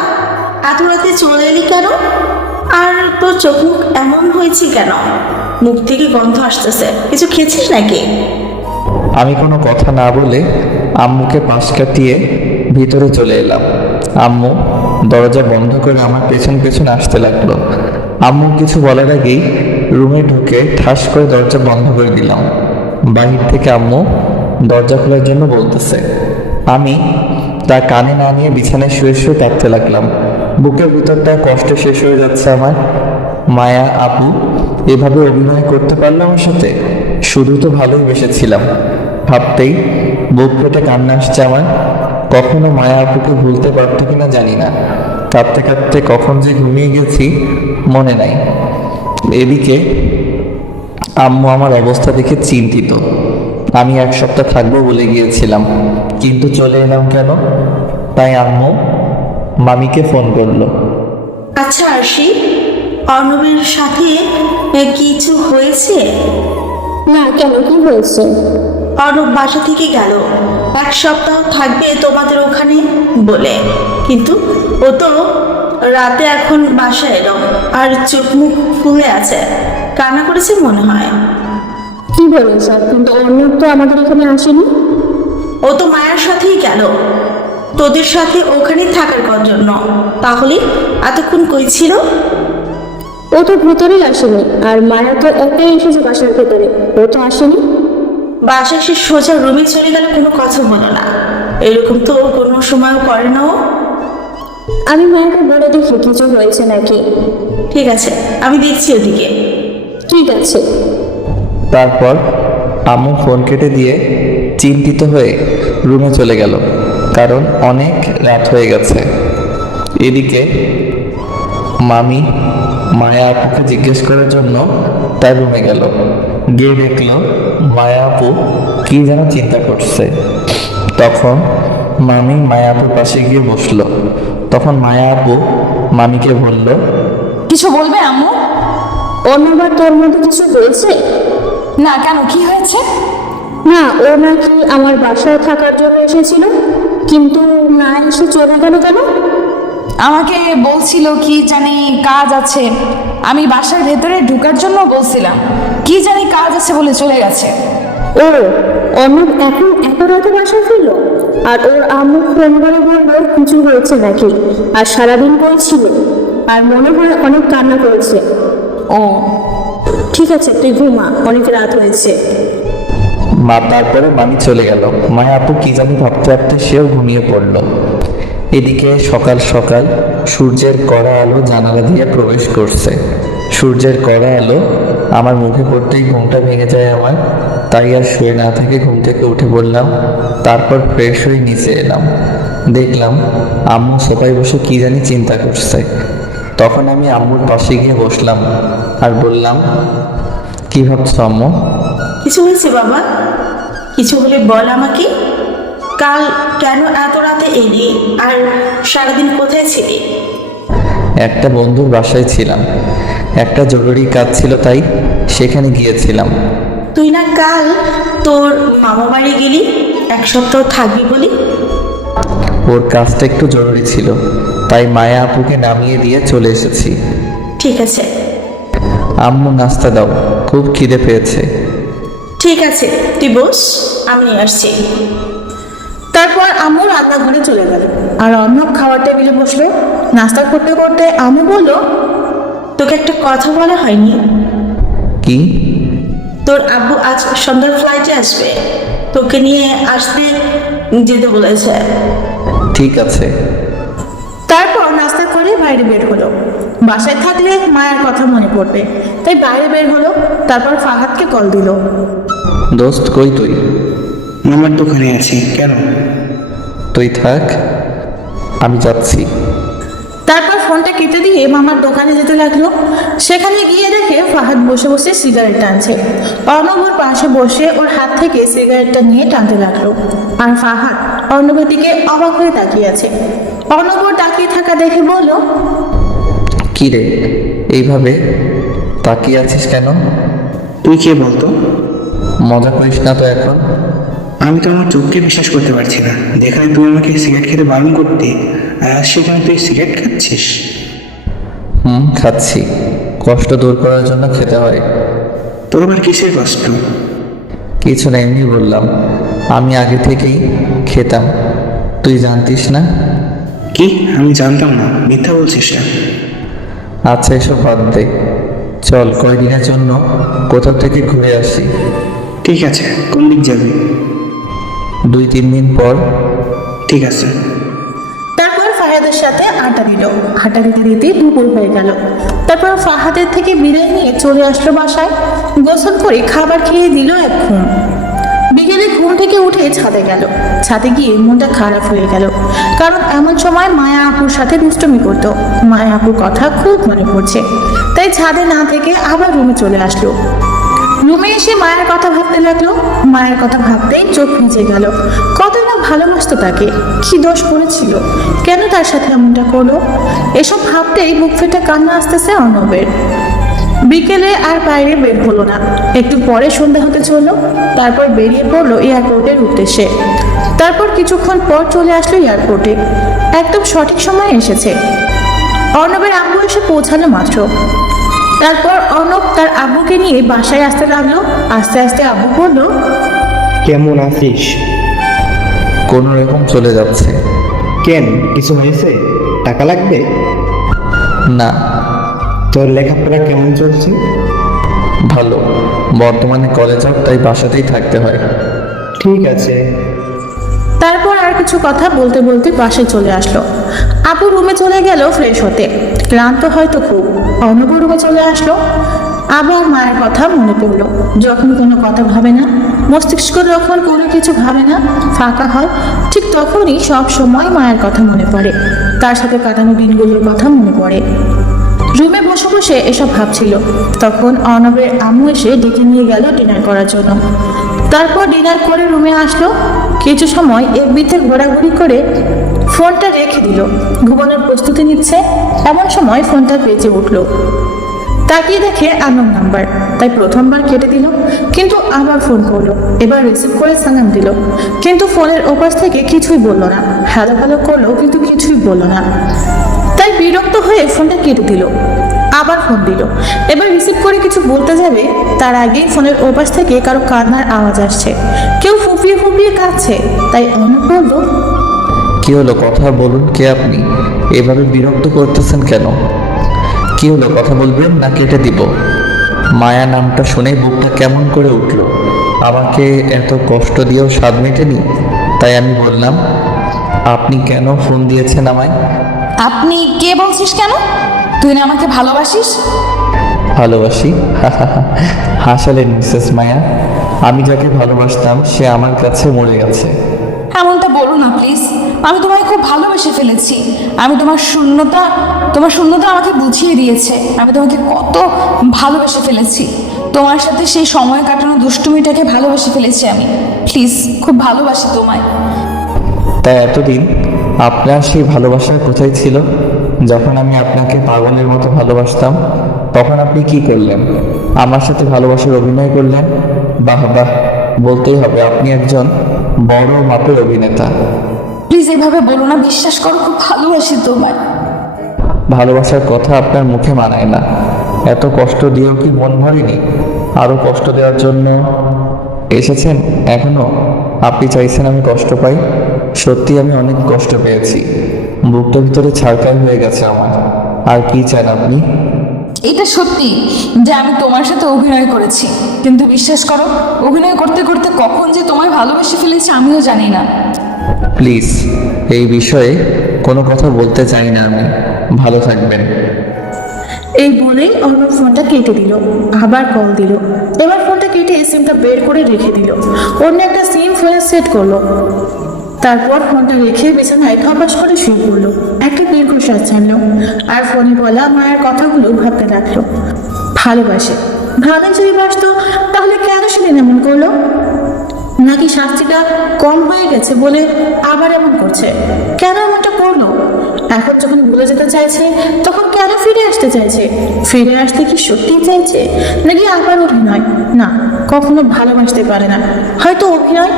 এত রাতে চলে এলি কেন? আর তোর চোখ মুখ এমন হয়েছে কেন? মুখ থেকে গন্ধ আসতেছে, কিছু খেয়েছিস নাকি? আমি কোনো কথা না বলে আম্মুকে পাশ কাটিয়ে ভিতরে চলে এলাম। আম্মু দরজা বন্ধ করে আমার পেছন পেছন আসতে লাগলো। আম্মু কিছু বলার আগেই রুমে ঢুকে ঠাস করে দরজা বন্ধ করে দিলাম। বাহির থেকে আম্মু দরজা খোলার জন্য বলতেছে। আমি তা কানে না নিয়ে বিছানায় শুয়ে শুয়ে কাঁদতে লাগলাম। বুকের ভিতরটা কষ্ট শেষ হয়ে যাচ্ছে আমার। মায়া আপু এভাবে অভিনয় করতে পারলো আমার সাথে? শুধু তো ভালোই বেসেছিলাম। ভাবতেই বুক ফেটে কান্না আসছে আমার। কখনো মায়া আপুকে ভুলতে পারতো কিনা জানি না। কাঁদতে কাঁদতে কখন যে ঘুমিয়ে গেছি মনে নাই। এদিকে আম্মু আমার অবস্থা দেখে চিন্তিত। আমি 1 সপ্তাহ থাকবো বলে গিয়েছিলাম, কিন্তু চলে এলাম কেন? তাই আম্মু মামিকে ফোন করলো। আচ্ছা আরশি, অর্ণবের সাথে কিছু হয়েছে? না, কেন, কি হয়েছে? অর্ণব বাসা থেকে গেল, 1 সপ্তাহ থাকবে তোমাদের ওখানে বলে, কিন্তু ও তো রাতে এখন বাসায় এলো আর চোখ মুখ ফুলে আছে, কান্না করেছে মনে হয়। কি বলেন স্যার? কিন্তু অর্ণব তো আমাদের এখানে আসেনি। ও তো মায়ের সাথেই গেল, তোদের সাথে ওখানেই থাকার জন্য। তাহলে এতক্ষণ কই ছিল? ও তো ভেতরেই আসেনি, আর মায়া তো একাই এসেছে বাসার ভেতরে, ও তো আসেনি। বাসায় সে সোজা রুমে চলে গেল, কোনো কথা বলো না। এরকম তো ও কোনো সময়ও করে না ও। আমি মায়াকে বলে দেখি কিছু হয়েছে নাকি। ঠিক আছে, আমি দেখছি ওদিকে। ঠিক আছে। তারপর আম্মু ফোন কেটে দিয়ে চিন্তিত হয়ে রুমে চলে গেল, কারণ অনেক রাত হয়ে গেছে। এদিকে মামি মায়া আপুকে জিজ্ঞেস করার জন্য তার রুমে গেল। গিয়ে দেখলো মায়া আপু কি যেন চিন্তা করছে। তখন মামি মায়া আপুর পাশে গিয়ে বসলো। তখন মায়া আপু মামিকে বলল, কিছু বলবে আম্মু? অর্ণব আর তোর মধ্যে কিছু হয়েছে? না, কেন, কি হয়েছে? না, ও নাকি আমার বাসায় থাকার জন্য এসেছিল, কিন্তু না এসে চলে গেল কেন? আমাকে বলছিল কি জানি কাজ আছে, আমি বাসার ভেতরে ঢোকার জন্য বলছিলাম, কি জানি কাজ আছে বলে চলে গেছে। ও, অর্ণব এখন এত রাতে বাসায় ফিরল? আর ওর আম্মু ফোন করে বললো কিছু হয়েছে নাকি, আর সারাদিন করেছিল, আর মনে হয় অনেক কান্না করেছে। ও ঠিক আছে, তুই ঘুমা, অনেক রাত হয়েছে। তারপরে মামি চলে গেল। মায়া আপু কি জানি ভাবতে ভাবতে সেও ঘুমিয়ে পড়ল। এদিকে সকাল সকাল সূর্যের কড়া আলো জানালা দিয়ে প্রবেশ করছে। সূর্যের কড়া আলো আমার মুখে পড়তেই ঘুমটা ভেঙে যায় আমার। তাই আর শুয়ে না থেকে ঘুম থেকে উঠে পড়লাম। তারপর ফ্রেশ হয়ে নিচে এলাম। দেখলাম আম্মু সোফায় বসে কি জানি চিন্তা করছে। তখন আমি আম্মুর পাশে গিয়ে বসলাম আর বললাম, কি ভাবছো আম্মু? কিছু হয়েছে বাবা? কিছু হলে বল আমাকে। কাল কেন এত রাতে এলি, আর সারাদিন কোথায় ছিলি? একটা বন্ধুর বাসায় ছিলাম, একটা জরুরি কাজ ছিল তাই সেখানে গিয়েছিলাম। তুই না কাল তোর মামা বাড়ি গেলি 1 সপ্তাহ থাকবি বলি? ওর কাজটা একটু জরুরি ছিল, তাই মায়া আপুকে নামিয়ে দিয়ে চলে এসেছি। ঠিক আছে। আম্মু নাস্তা দাও, খুব খিদে পেয়েছে। ঠিক আছে, তুই বস, আমি নিয়ে আসছি। তারপর আম্মু রান্নাঘরে চলে গেল আর অর্ণব খাওয়ার টেবিলে বসলো। নাস্তা করতে করতে আম্মু বলল, তোকে একটা কথা বলা হয়নি। কি? তোর আব্বু আজ সন্ধ্যার ফ্লাইটে আসবে, তোকে নিয়ে আসতে যেতে বলেছে। ঠিক আছে। তারপর নাস্তা করে বাইরে বের হলো। বাসায় থাকলে মায়ের কথা মনে পড়বে, তাই বাইরে বের হলো। তারপর ফাহাদকে কল দিল। দোস্ত কই তুই? মামার দোকানে আছি। কেন? তুই থাক, আমি যাচ্ছি। তারপর ফোনটা কেটে দিয়ে মামার দোকানে যেতে লাগলো। সেখানে গিয়ে দেখে ফাহাদ বসে বসে সিগারেট টানছে। অর্ণব ওর পাশে বসে ওর হাত থেকে সিগারেটটা নিয়ে টানতে লাগলো। আর ফাহাদ অর্ণবের দিকে অবাক হয়ে তাকিয়ে আছে। অর্ণব ওর তাকিয়ে থাকা দেখে বলল, কি রে, এইভাবে তাকিয়ে আছিস কেন? তুই কে বলতো? মজা করিস না তো এখন। আমি তো আমার চোখকে বিশ্বাস করতে পারছি না। যেখানে তুই আমাকে সিগারেট খেতে বারণ করতি, আর সেখানে তুই সিগারেট খাচ্ছিস। খাচ্ছি, কষ্ট দূর করার জন্য খেতে হয়। তোর আবার কিসের কষ্ট? কিছু না, এমনি বললাম। আমি আগে থেকেই খেতাম, তুই জানতিস না। কি? আমি জানতাম না, মিথ্যা বলছিস না। আচ্ছা এসব বাদ দে, চল কয়দিনের জন্য কোথাও থেকে ঘুরে আসি। ঠিক আছে, কোন দিক যাবি? 2-3 দিন পর। ঠিক আছে। তারপর ফাহাদের সাথে আড্ডা দিল। আড্ডা দিতে দিতে দুপুর হয়ে গেল। তারপর ফাহাদের থেকে বিদায় নিয়ে চলে আসলো বাসায়। গোসল করে খাবার খেয়ে দিল এক ঘুম। বিকেলে ঘুম থেকে উঠে ছাদে গেল। ছাদে গিয়ে মনটা খারাপ হয়ে গেল, কারণ এমন সময় মায়া আপুর সাথে দুষ্টুমি করতো। মায়া আপুর কথা খুব মনে পড়ছে, তাই ছাদে না থেকে আবার রুমে চলে আসলো। রুমে এসে মায়ের কথা ভাবতে লাগলো। মায়ের কথা ভাবতেই চোখ ভিজে গেল। কতই না ভালোবাসতো তাকে, কি দোষ করেছিল, কেন তার সাথে এমনটা করলো। এসব ভাবতেই বুক ফেটে কান্না আসতেছে অর্ণবের। বিকেলে আর বাইরে বের হলো না। একটু পরে সন্ধ্যা হতে চললো। তারপর বেরিয়ে পড়লো এয়ারপোর্টের উদ্দেশ্যে। তারপর কিছুক্ষণ পর চলে আসলো এয়ারপোর্টে। একদম সঠিক সময়ে এসেছে। অর্ণবের আব্বু এসে পৌঁছালো মাত্র। তারপর অর্ণব তার আব্বুকে নিয়ে বাসায় আসতে লাগলো। আস্তে আস্তে আব্বু বলল, কেমন আছিস? কোনো রকম চলে যাচ্ছে। কেন, কিছু হয়েছে? টাকা লাগবে? না। তোর লেখাপড়া কেমন চলছে? ভালো, বর্তমানে কলেজ হোক তাই বাসাতেই থাকতে হয়। ঠিক আছে। তারপর আর কিছু কথা বলতে বলতে বাসে চলে আসলো। আপু রুমে চলে গেল ফ্রেশ হতে। ক্লান্ত হয়তো খুব। অর্ণব রুমে চলে আসলো। আবার মায়ের কথা মনে পড়লো। যখন কোনো কথা ভাবে না, মস্তিষ্ক যখন কোনো কিছু ভাবে না, ফাঁকা হয়, ঠিক তখনই সব সময় মায়ের কথা মনে পড়ে। তার সাথে কাটানো দিনগুলোর কথা মনে পড়ে। রুমে বসে বসে এসব ভাবছিল, তখন অর্ণবের আম্মু এসে ডেকে নিয়ে গেল ডিনার করার জন্য। তারপর ডিনার করে রুমে আসলো। কিছু সময় এফবিতে ঘোরাঘুরি করে ফোনটা রেখে দিল। ঘুমানোর প্রস্তুতি নিচ্ছে, এমন সময় ফোনটা বেজে উঠলো। তাকিয়ে দেখে আননোন নাম্বার, তাই প্রথমবার কেটে দিল, কিন্তু আবার ফোন করলো। এবার রিসিভ করে সালাম দিল, কিন্তু ফোনের ওপাশ থেকে কিছুই বললো না। হ্যালো হ্যালো করলো, কিন্তু কিছুই বললো না। তাই বিরক্ত হয়ে ফোনটা কেটে দিল। আবার ফোন দিল। এবার রিসিভ করে কিছু বলতে যাবে, তার আগেই ফোনের ওপাশ থেকে কারো কান্নার আওয়াজ আসছে। কেউ ফুপিয়ে ফুপিয়ে কাঁদছে। তাই অর্ণব বলল, কি হলো, কথা বলুন। কে আপনি? এভাবে বিরক্ত করতেছেন কেন? কি হলো, কথা বলবেন না কেটে দিব? মায়া নামটা শুনে বুকটা কেমন করে উঠলো। আমাকে এত কষ্ট দিয়েও স্বাদ মেটেনি, তাই আমি বললাম, আপনি কেন ফোন দিয়েছেন আমায়? আপনি কে বলছিস কেন? তুই না আমাকে ভালোবাসিস? ভালোবাসি? হাসালেন মিসেস মায়া। আমি যাকে ভালোবাসতাম সে আমার কাছে মরে গেছে। এমনটা বলো না প্লিজ। আমি তোমায় খুব ভালোবেসে ফেলেছি। তোমার শূন্যতা আমাকে বুঝিয়ে দিয়েছে আমি তোমাকে কত ভালোবেসে ফেলেছি। তোমার সাথে সেই সময় কাটানো দুষ্টুমিটাকে ভালোবেসে ফেলেছি আমি। প্লিজ, খুব ভালোবাসি তোমায়। তাই এতদিন আপনার সেই ভালোবাসা কোথায় ছিল? যখন আমি আপনাকে পাগলের মতো ভালোবাসতাম তখন আপনি কি করলেন? আমার সাথে ভালোবাসার অভিনয় করলেন। বাহ বাহ, বলতেই হবে আপনি একজন বড় মাপের অভিনেতা। প্লিজ এভাবে বলো না, বিশ্বাস করো খুব ভালোবাসি তোমায়। ভালোবাসার কথা আপনার মুখে মানায় না। এত কষ্ট দিয়েও কি মন ভরেনি? আরো কষ্ট দেওয়ার জন্য এসেছেন এখনো? আপনি চাইছেন আমি কষ্ট পাই? সত্যি আমি অনেক কষ্ট পেয়েছি, বুকটা ভিতরে ছাড়কার হয়ে গেছে আমার। আর কি চান আপনি? এটা সত্যি যে আমি তোমার সাথে অভিনয় করেছি, কিন্তু বিশ্বাস করো অভিনয় করতে করতে কখন যে তোমায় ভালোবেসে ফেলেছি আমিও জানি না। প্লিজ এই বিষয়ে কোনো কথা বলতে চাই না আমি। ভালো থাকবেন। এই বলেই অর্ণব ফোনটা কেটে দিল, আবার কল দিল। এবার ফোনটা কেটে সিমটা বের করে রেখে দিল, অন্য একটা সিম ফোনে সেট করলো। তারপর ফোনটা রেখে বিছানায় ধপাস করে শুয়ে পড়লো। একটা দীর্ঘশ্বাস ছাড়লো আর ফোনে বলা মায়ের কথাগুলো ভাবতে লাগলো। ভালোবাসে, ভাবে যদি বাসতো তাহলে কেন সেদিন এমন করলো? নাকি শাস্তিটা কম হয়ে গেছে বলে আবার এমন করছে? কেন এমনটা করলো? এখন যখন ভুলে যেতে চাইছে তখন কেন ফিরে আসতে চাইছে? ফিরে আসতে কি সত্যিই চাইছে নাকি আবার অভিনয়? না, কখনো ভালোবাসতে পারে না, হয়তো অভিনয়।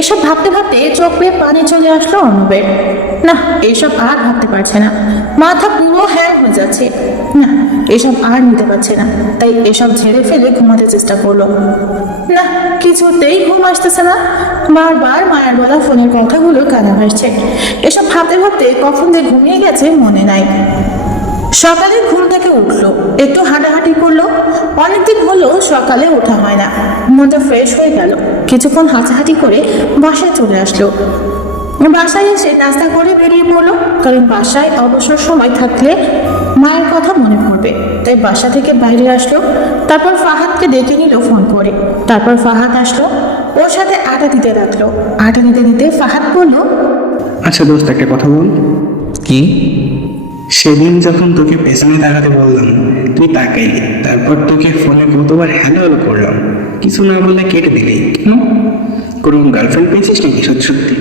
এসব ভাবতে ভাবতে চোখ বেয়ে পানি চলে আসলো অর্ণবের। না, এইসব আর ভাবতে পারছে না, মাথা পুরো হ্যাং হয়ে যাচ্ছে। না, এসব আর নিতে পারছে না, তাই এসব ঝেড়ে ফেলে ঘুমাতে চেষ্টা করলো। না, কিছুতেই ঘুম আসতেছে না। বারবার মায়ের বলা ফোনের কথাগুলো কানে ভাসছে। এসব ভাবতে ভাবতে কখন যে ঘুমিয়ে গেছে মনে নাই। সকালে ঘুম থেকে উঠলো, একটু হাঁটাহাঁটি করলো। অনেকদিন হলো সকালে ওঠা হয় না। মনটা ফ্রেশ হয়ে গেল, কিছুক্ষণ হাঁটাহাঁটি করে বাসায় চলে আসলো। বাসায় এসে নাস্তা করে বেরিয়ে পড়লো, কারণ বাসায় অবসর সময় থাকলে মায়ের কথা মনে পড়বে, তাই বাসা থেকে বাইরে আসলো। তারপর ফাহাদকে ডেকে নিল ফোন করে। তারপর ফাহাদ আসলো, ওর সাথে আটা দিতে লাগলো। আটা দিতে দিতে ফাহাদ বলল, আচ্ছা দোস্ত, একটা কথা বল। কি? সেদিন যখন তোকে পেছনে তাকাতে বললাম তুই তাকাইলি, তারপর তোকে ফোনে কতবার হ্যালো হ্যালো করলাম, কিছু না বললে কেটে দিলি কেন? কোনো গার্লফ্রেন্ড পেয়েছিস নাকি সত্যি সত্যি?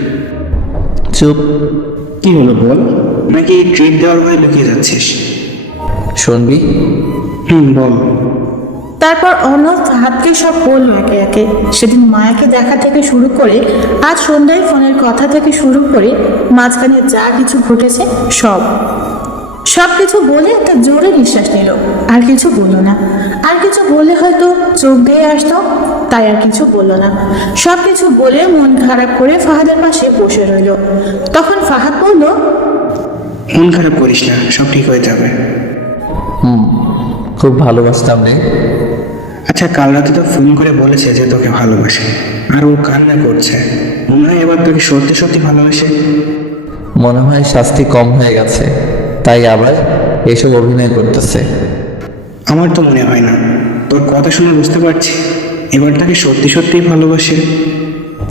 চুপ। কি হলো বল, নাকি ট্রিট দেওয়ার ভয়ে লুকিয়ে যাচ্ছিস? শুনবি? বল। তারপর অর্ণব ফাহাদকে সব বলল একে একে। সেদিন মায়াকে দেখা থেকে শুরু করে আজ সন্ধ্যায় ফোনের কথা থেকে শুরু করে মাঝখানে যা কিছু ঘটেছে সব কিছু বলে একটা জোরে নিঃশ্বাস নিল। আর কিছু বললো না। আর কিছু বললে হয়তো চোখ দিয়ে আসতো, তাই আর কিছু বললো না। সব কিছু বলে মন খারাপ করে ফাহাদের পাশে বসে রইল। তখন ফাহাদ বলল, মন খারাপ করিস না, সব ঠিক হয়ে যাবে। খুব ভালোবাসতাম রে। আচ্ছা, কাল রাতে তো ফোন করে বলেছে যে তোকে ভালোবাসে, আর ও কান্না করছে। মনে হয় এবার তোকে সত্যি সত্যি ভালোবাসে। মনে হয় শাস্তি কম হয়ে গেছে, তাই আবার এসব অভিনয় করতেছে। আমার তো মনে হয় না, তোর কথা শুনে বুঝতে পারছি এবার তাকে সত্যি সত্যিই ভালোবাসে।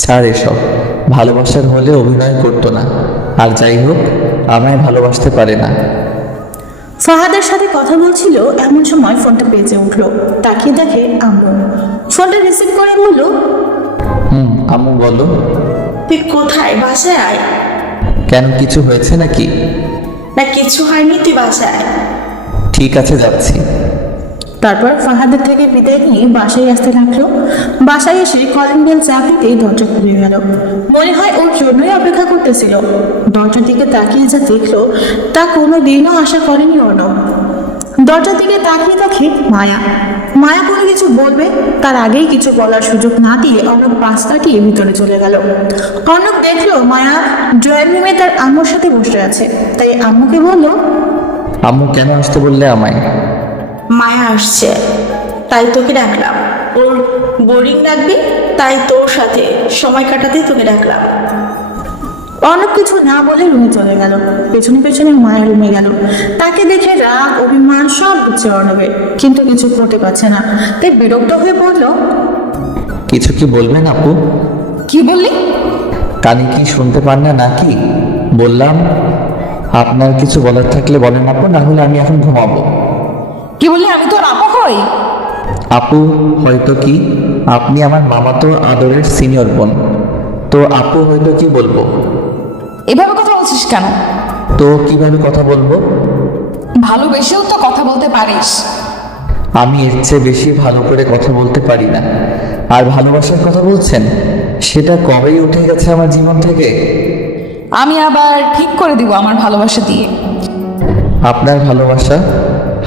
ছাড় এসব, ভালোবাসার হলে অভিনয় করতো না। আর যাই হোক, আমায় ভালোবাসতে পারে না। ফাহাদের সাথে কথা বলছিল এমন সময় ফোনটা বেজে উঠলো। তাকিয়ে দেখে আম্মু। ফোনটা রিসিভ করে বলল, আম্মু বলো। তুই কোথায়? বাসায় আয়। কেন, কিছু হয়েছে নাকি? না, কিছু হয়নি, তুই বাসায় আয়। ঠিক আছে, যাচ্ছি। তারপর ফাহাদের থেকে বিদায় নিয়ে বাসায় আসতে লাগলো। বাসায় এসে কলিং বেল চাপিতেই দরজা খুলে গেল। মনে হয় ওর জন্যই অপেক্ষা করতেছিল। দরজার দিকে তাকিয়ে যা দেখলো তা কোনো দিনও আশা করেনি অর্ণব। দরজার দিকে তাকিয়ে দেখে মায়া। মায়া কোনো কিছু বলবে তার আগেই কিছু বলার সুযোগ না দিয়ে অর্ণব পাশ কাটিয়ে ভিতরে চলে গেল। অর্ণব দেখলো মায়া ড্রয়িং রুমে তার আম্মুর সাথে বসে আছে, তাই আম্মুকে বলল, আম্মু কেন আসতে বললে আমায়? মায়া আসছে, তাই তোকে ডাকলাম। ওর বোরিং লাগবে, তাই তোর সাথে সময় কাটাতে তোকে ডাকলাম। অনেক কিছু না বলে রুমে চলে গেল। পেছনে পেছনে মায়ের রুমে গেল। তাকে দেখে রাগ অভিমান সব হচ্ছে অর্ণবের, কিন্তু কিছু করতে পারছে না, তাই বিরক্ত হয়ে পড়ল। কিছু কি বলবেন আপু? কি বললি? কানে কি শুনতে পান না নাকি? বললাম আপনার কিছু বলার থাকলে বলেন আপু, না হলে আমি এখন ঘুমাবো। কি বললি? আমি তোর আপু হই? আপু হয়তো কি, আপনি আমার মামাতো আদরের সিনিয়র বোন, তো আপু হয়তো কি বলবো। এভাবে কথা বলছিস কেন? তো কিভাবে কথা বলবো? ভালোবেসেও তো কথা বলতে পারিস। আমি এর চেয়ে বেশি ভালো করে কথা বলতে পারি না। আর ভালোবাসার কথা বলছেন, সেটা কবেই উঠে গেছে আমার জীবন থেকে। আমি আবার ঠিক করে দিব আমার ভালোবাসা দিয়ে। আপনার ভালোবাসা?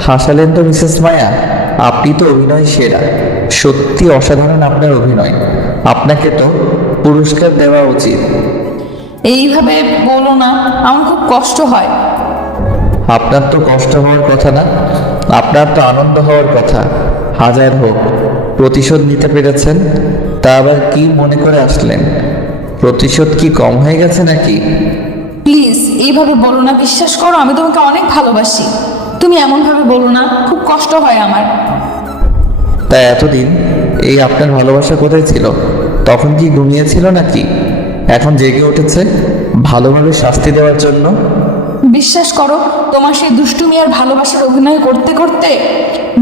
হাসালেন তো মিসেস মায়া, আপনি তো অভিনয় সেরা। সত্যি অসাধারণ আপনার অভিনয়। আপনাকে তো পুরস্কার দেওয়া উচিত। এইভাবে বলো না, আমার খুব কষ্ট হয়। আপনার তো কষ্ট হওয়ার কথা না, আপনার তো আনন্দ হওয়ার কথা। হাজার হোক, প্রতিশোধ নিতে পেরেছেন, তা আবার কি মনে করে আসলেন? প্রতিশোধ কি কম হয়ে গেছে নাকি? প্লিজ এইভাবে বলো না, বিশ্বাস করো আমি তোমাকে অনেক ভালোবাসি। তুমি এমনভাবে বলো না, খুব কষ্ট হয় আমার। তাই এতদিন এই আপনার ভালোবাসা কোথায় ছিল? তখন কি ঘুমিয়েছিল নাকি? এখন জেগে উঠেছে ভালোভাবে শাস্তি দেওয়ার জন্য? বিশ্বাস করো, তোমার সেই দুষ্টুমি আর ভালোবাসার অভিনয় করতে করতে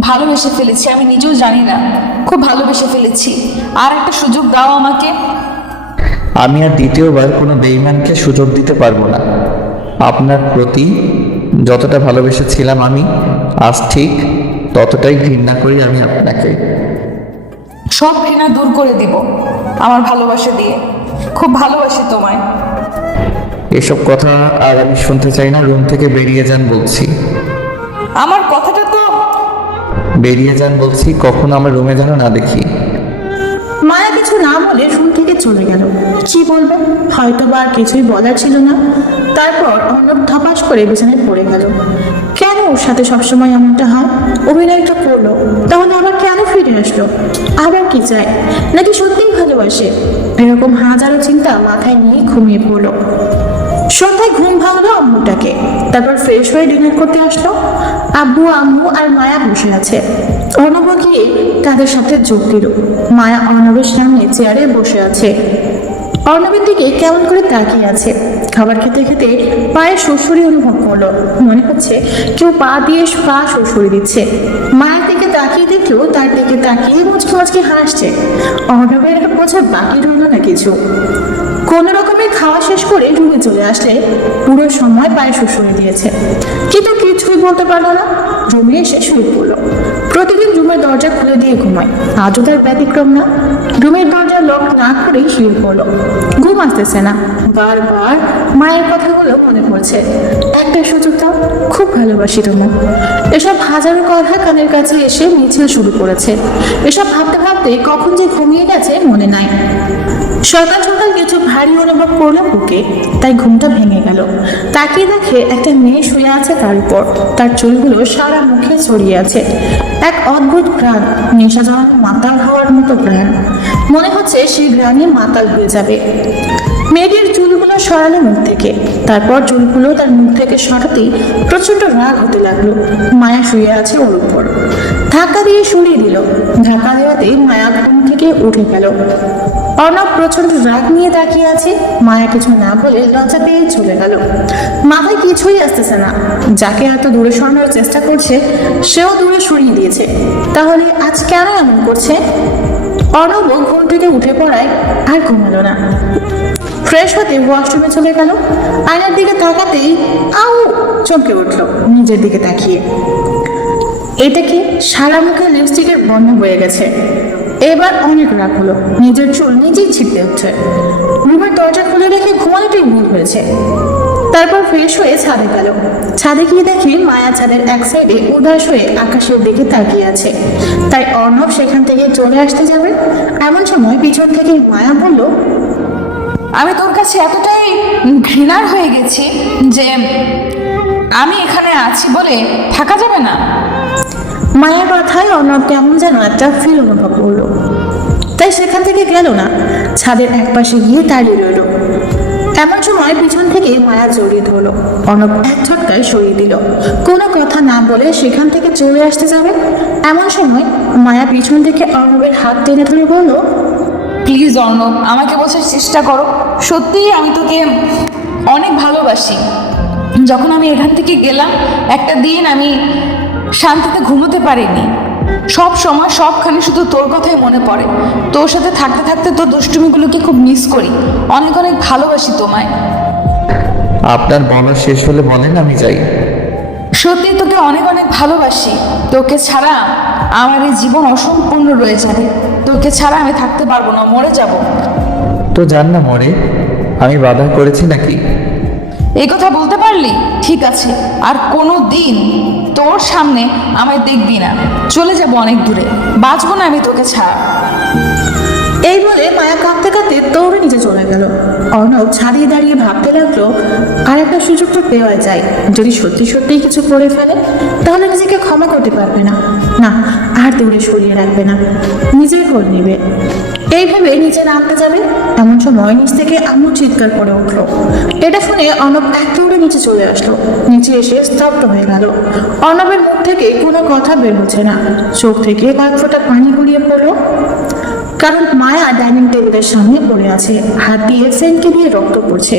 ভালোবেসে ফেলেছি। আমি নিজেও জানি না, খুব ভালোবেসে ফেলেছি। আর একটা সুযোগ দাও আমাকে। আমি আর দ্বিতীয়বার কোনো বেঈমানকে সুযোগ দিতে পারবো না। আপনার প্রতি যতটা ভালোবেসেছিলাম আমি, আজ ঠিক ততটাই ঘৃণা করি আমি আপনাকে। সব ঘৃণা দূর করে দিব আমার ভালোবাসা দিয়ে। খুব ভালোবাসি তোমায়। এসব কথা আর আমি শুনতে চাই না। রুম থেকে বেরিয়ে যান বলছি। আমার কথাটা তো বেরিয়ে যান বলছি, কখনো আমার রুমে যেন না দেখি। মায়া কিছু না বলে রুম থেকে চলে গেল। কি বলবে, হয়তো বা আর কিছুই বলার ছিল না। তারপর অর্ণব ধপাস করে বিছানায় পড়ে গেল। কেন ওর সাথে সবসময় এমনটা হয়? অভিনয়টা করলো, তাহলে আবার কেন ফিরে আসলো? আবার কি চায়, নাকি সত্যিই ভালোবাসে? এরকম হাজারো চিন্তা মাথায় নিয়ে ঘুমিয়ে পড়লো। সন্ধ্যায় ঘুম ভাঙলো আম্মুটাকে। তারপর ফ্রেশ হয়ে ডিনার করতে আসলো। আব্বু, আম্মু আর মায়া বসে আছে। অর্ণব গিয়ে তাদের সাথে যোগ দিল। মায়া অর্ণবের সামনে চেয়ারে বসে আছে। অর্ণবের দিকে কেমন করে তাকিয়ে আছে। খাবার খেতে খেতে পায়ে শ্বশুরি অনুভব করলো। মনে হচ্ছে কেউ পা দিয়ে পা শ্বশুরি দিচ্ছে। মায়ের দিকে তাকিয়ে দেখলেও তার দিকে তাকিয়ে মুচকি মুচকি হাসছে। অর্ণবের বোঝা বাকি রইল না কিছু। কোন রকমের খাওয়া শেষ করে রুমে চলে আসলে পুরো সময় পায়ে শ্বশুরি দিয়েছে, কিন্তু কিছুই বলতে পারলো না। রুমে এসে শুয়ে পড়লো। প্রতিদিন রুমের দরজা খুলে দিয়ে ঘুমায়, আজও তার ব্যতিক্রম না। রুমের দরজা লক না করেই শুয়ে পড়লো। ঘুম আসতেছে না, বারবার মায়ের কথাগুলো মনে পড়ছে। একটা সুযোগ দাও, খুব ভালোবাসি তোমার। এসব হাজারো কথা কানের কাছে এসে মিছিল শুরু করেছে। এসব ভাবতে ভাবতে কখন যে ঘুমিয়ে গেছে মনে নাই। সকাল সকাল কিছু ভারী অনুভব করলো বুকে, তাই ঘুমটা ভেঙে গেল। তাকিয়ে দেখে একটা মেয়ে শুয়ে আছে তার উপর। তার চুলগুলো সারা মুখে ছড়িয়ে আছে। এক অদ্ভুত ঘ্রাণ, নেশা জড়ানো মাতাল হওয়ার মতো ঘ্রাণ। মনে হচ্ছে সেই ঘ্রাণে মাতাল হয়ে যাবে। মেয়েটির চুলগুলো সরালো মুখ থেকে। তারপর চুলগুলো তার মুখ থেকে সরাতেই প্রচন্ড রাগ হতে লাগলো। মায়া শুয়ে আছে ওর উপর। ধাক্কা দিয়ে সরিয়ে দিল। ধাক্কা দেওয়াতেই মায়া ঘুম থেকে উঠে গেল। অর্ণব প্রচন্ড রাগ নিয়ে তাকিয়ে আছে। মায়া কিছু না বলে লজ্জা পেয়ে চলে গেল। মাথায় কিছুই আসতেছে না। যাকে এত দূরে সরানোর চেষ্টা করছে সেও দূরে সরিয়ে দিয়েছে। তাহলে আজ কেন এমন করছে? অর্ণব ঘুম থেকে উঠে পড়ায় আর ঘুমালো না। ফ্রেশ হতে ওয়াশরুমে চলে গেল। আয়নার দিকে তাকাতেই আউ চমকে উঠলো নিজের দিকে তাকিয়ে। এটা কি? সারা মুখে লিপস্টিকের বর্ণ বয়ে গেছে। এবার অনেক রাগ হলো। নিজের চুল নিজেই ছিটতে হচ্ছে। রুমের দরজা খুলে রেখে ঘুমানোটাই ভুল হয়েছে। তারপর ফ্রেশ হয়ে ছাদে গেল। ছাদে গিয়ে দেখি মায়া ছাদের এক সাইডে উদাস হয়ে আকাশের দিকে তাকিয়ে আছে। তাই অর্ণব সেখান থেকে চলে আসতে যাবে। এমন সময় পিছন থেকে মায়া বলল, আমি তোর কাছে এতটাই ঘৃণার হয়ে গেছি যে আমি এখানে আছি বলে থাকা যাবে না। মায়ের কথায় অর্ণব কেমন যেন একটা ফিল অনুভব করলো। তাই সেখান থেকে গেল না, ছাদের একপাশে গিয়ে দাঁড়িয়ে রইল। এমন সময় পিছন থেকে মায়া জড়িয়ে ধরলো। অর্ণব এক ঝটকায় সরিয়ে দিল। কোনো কথা না বলে সেখান থেকে চলে আসতে যাবে। এমন সময় মায়া পিছন থেকে অর্ণবের হাত টেনে ধরে বলল, প্লিজ অর্ণব, আমাকে বোঝার চেষ্টা করো। সত্যিই আমি তোকে অনেক ভালোবাসি। যখন আমি এখান থেকে গেলাম, একটা দিন আমি শান্তিতে ঘুমোতে পারিনি। সব সময় সবখানে শুধু তোর কথাই মনে পড়ে। তোর সাথে থাকতে থাকতে তোর দুষ্টুমিগুলোকে খুব মিস করি। অনেক অনেক ভালোবাসি তোমায়। আপনার বলা শেষ হলে বলেন, আমি যাই। সত্যি তোকে অনেক অনেক ভালোবাসি। তোকে ছাড়া আমার এই জীবন অসম্পূর্ণ রয়ে যাবে। তোকে ছাড়া আমি থাকতে পারবো না, মরে যাব। তো জান না মরে, আমি বাধা করেছি নাকি? এই কথা বলতে পারলি? ঠিক আছে, আর কোনো দিন তোর সামনে আমায় দেখবি না। চলে যাব অনেক দূরে, বাঁচবো না আমি তোকে ছাড়া। এই বলে মায়া কাঁদতে কাঁদতে দৌড়ে নিচে চলে গেল। অর্ণব ছাড়িয়ে দাঁড়িয়ে ভাবতে লাগলো, আর একটা সুযোগ তো দেওয়া যায়। যদি সত্যি সত্যিই কিছু করে ফেলে তাহলে নিজেকে ক্ষমা করতে পারবে না, না আর দূরে সরিয়ে রাখবে না, নিজের খোঁজ নেবে। এইভাবে নিচে নামতে যাবে, এমন সময় নিচ থেকে আম্মু চিৎকার করে উঠলো। এটা শুনে অর্ণব এক দৌড়ে নিচে চলে আসলো। নিচে এসে স্তব্ধ হয়ে গেল। অর্ণবের মুখ থেকে কোনো কথা বের হচ্ছে না, চোখ থেকে কয়েক ফোঁটা পানি গড়িয়ে পড়লো। কারণ মায়া ডাইনিং টেবিলের সামনে পড়ে আছে, হাত দিয়ে ফ্রেন্ডকে দিয়ে রক্ত পড়ছে,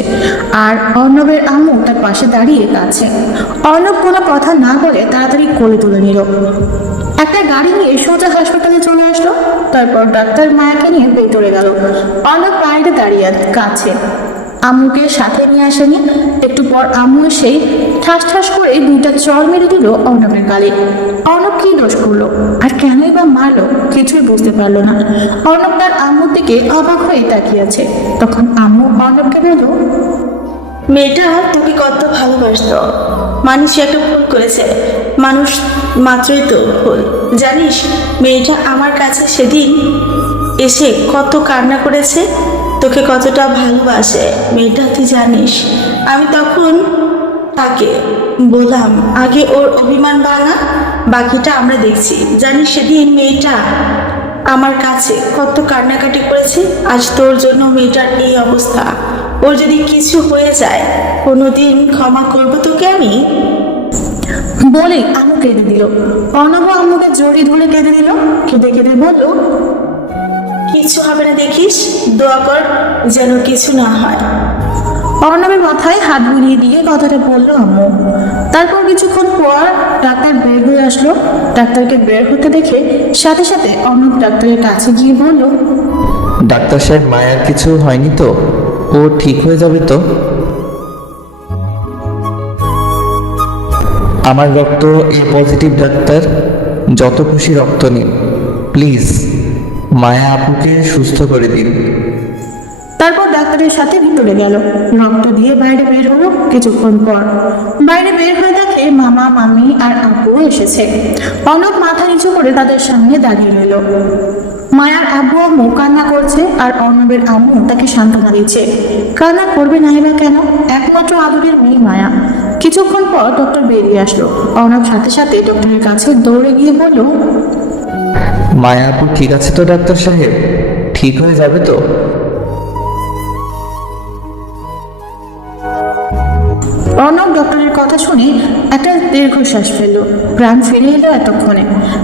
আর অর্ণবের আম্মু তার পাশে দাঁড়িয়ে কাঁদছে। অর্ণব কোনো কথা না বলে তাড়াতাড়ি কোলে তুলে নিল। একটা গাড়ি নিয়ে সোজা হাসপাতালে চলে আসলো। তারপর ডাক্তার মায়াকে নিয়ে ভেতরে গেল। অর্ণব বাইরে দাঁড়িয়ে কাঁদছে। আম্মুকে সাথে নিয়ে আসেনি। একটু পর আম্মু এসেই ঠাস ঠাস করে দুইটা চড় মেরে দিল অর্ণবের গালে। অর্ণব কি দোষ করলো আর কেনই বা মারলো কিছুই বুঝতে পারলো না। অর্ণব তার আম্মুর দিকে অবাক হয়ে তাকিয়ে আছে। তখন আম্মু অর্ণবকে বলল, মেয়েটা তোকে কত ভালোবাসতো, মানুষ একটা ভুল করেছে, মানুষ মাত্রই তো ভুল। জানিস মেয়েটা আমার কাছে সেদিন এসে কত কান্না করেছে, তোকে কতটা ভালোবাসে মেয়েটা তুই জানিস। আমি তখন তাকে বললাম আগে ওর অভিমান ভাঙা, বাকিটা আমরা দেখছি। জানিস সেদিন মেয়েটা আমার কাছে কত কান্নাকাটি করেছে, আজ তোর জন্য মেয়েটার এই অবস্থা। ওর যদি কিছু হয়ে যায় কোনোদিন ক্ষমা করবো তোকে আমি, বলে আম্মু কেঁদে দিল। অর্ণব আম্মুকে জড়িয়ে ধরে কেঁদে দিল। কেঁদে কেঁদে বলল, কিছু হবে না দেখিস, দোয়া কর যেন কিছু না হয়। অর্ণবের মাথায় হাত বুলিয়ে দিয়ে কথাটা বললো আম্মু। তারপর কিছুক্ষণ পর ডাক্তার বের হয়ে আসলো। ডাক্তারকে বের হতে দেখে সাথে সাথে অর্ণব ডাক্তারের কাছে গিয়ে বলল, ডাক্তার সাহেব, মায়ের কিছু হয়নি তো? ও ঠিক হয়ে যাবে তো? আমার রক্ত এ পজিটিভ ডাক্তার, যত খুশি রক্ত নিন প্লিজ, মায়া আপুকে সুস্থ করে দিন। তারপর ডাক্তারের সাথে ভিতরে গেল। রক্ত দিয়ে বাইরে বের হলো। কিছুক্ষণ পর বাইরে বের হয়ে দেখে মামা মামি আর আব্বু এসেছে। অর্ণব মাথা নিচু করে তাদের সামনে দাঁড়িয়ে রইল। মায়ার আব্বু আম্মু কান্না করছে আর অর্ণবের আম্মু তাকে সান্ত্বনা দিচ্ছে। কান্না করবে নাই বা কেন, একমাত্র আদরের মেয়ে মায়া। কিছুক্ষণ পর ডক্টর বেরিয়ে আসলো। অর্ণব সাথে সাথে ডক্টরের কাছে দৌড়ে গিয়ে বলল, মায়া আপু ঠিক আছে তো ডাক্তার সাহেব? ঠিক হয়ে যাবে তো? অর্ণব ডক্টরের কথা শুনে একটা দীর্ঘশ্বাস ফেলল। প্রাণ ফিরে এলো এতক্ষণে।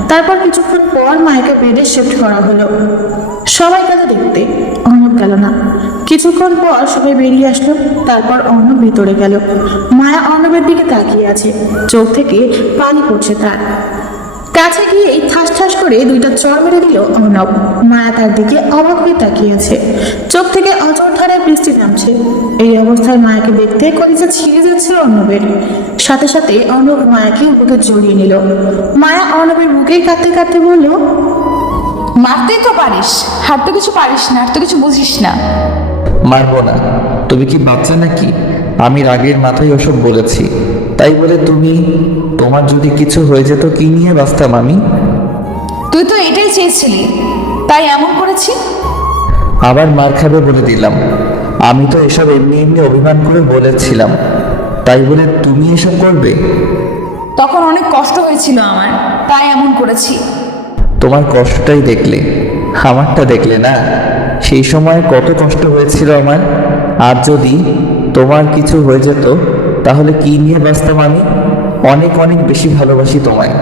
তারপর কিছুক্ষণ পর মায়াকে বেডে শিফট করা হলো। সবাই গেল দেখতে, অর্ণব গেল না। কিছুক্ষণ পর সবাই বেরিয়ে আসলো। তারপর অর্ণব ভিতরে গেল। মায়া অর্ণবের দিকে তাকিয়ে আছে, চোখ থেকে পানি পড়ছে তার। কাছে গিয়ে ঠাস ঠাস করে দুইটা চড় মেরে দিল অর্ণব। মায়া তার দিকে অবাক হয়ে তাকিয়ে আছে, চোখ থেকে অঝোর ধারায় বৃষ্টি নামছে। এই অবস্থায় মায়াকে দেখতে কলিজা ছিঁড়ে যাচ্ছে অর্ণবের। সাথে সাথে অর্ণব মায়াকে বুকে জড়িয়ে নিল। মায়া অর্ণবের বুকে কাঁদতে কাঁদতে বলল, মারতেই তো পারিস, হাত তো কিছু পারিস না, আর তো কিছু বুঝিস না। মারবো না? তুমি কি বাচ্চা নাকি? আমি রাগের মাথায় ওসব বলেছি, তাই বলে তুমি, তোমার যদি কিছু হয়ে যেত কি নিয়ে বাঁচতাম আমি? তুই তো এটাই চেয়েছিলি, তাই এমন করেছি। আবার মার খাবে বলে দিলাম। আমি তো এসব এমনি এমনি অভিমান করে বলেছিলাম, তাই বলে তুমি এসব করবে? তখন অনেক কষ্ট হয়েছিল আমার, তাই এমন করেছি। তোমার কষ্টটাই দেখলে, আমারটা দেখলে না। সেই সময় কত কষ্ট হয়েছিল আমার। আর যদি তোমার কিছু হয়ে যেত তাহলে কি নিয়ে বাঁচতাম আমি? অনেক অনেক বেশি ভালোবাসি তোমায়।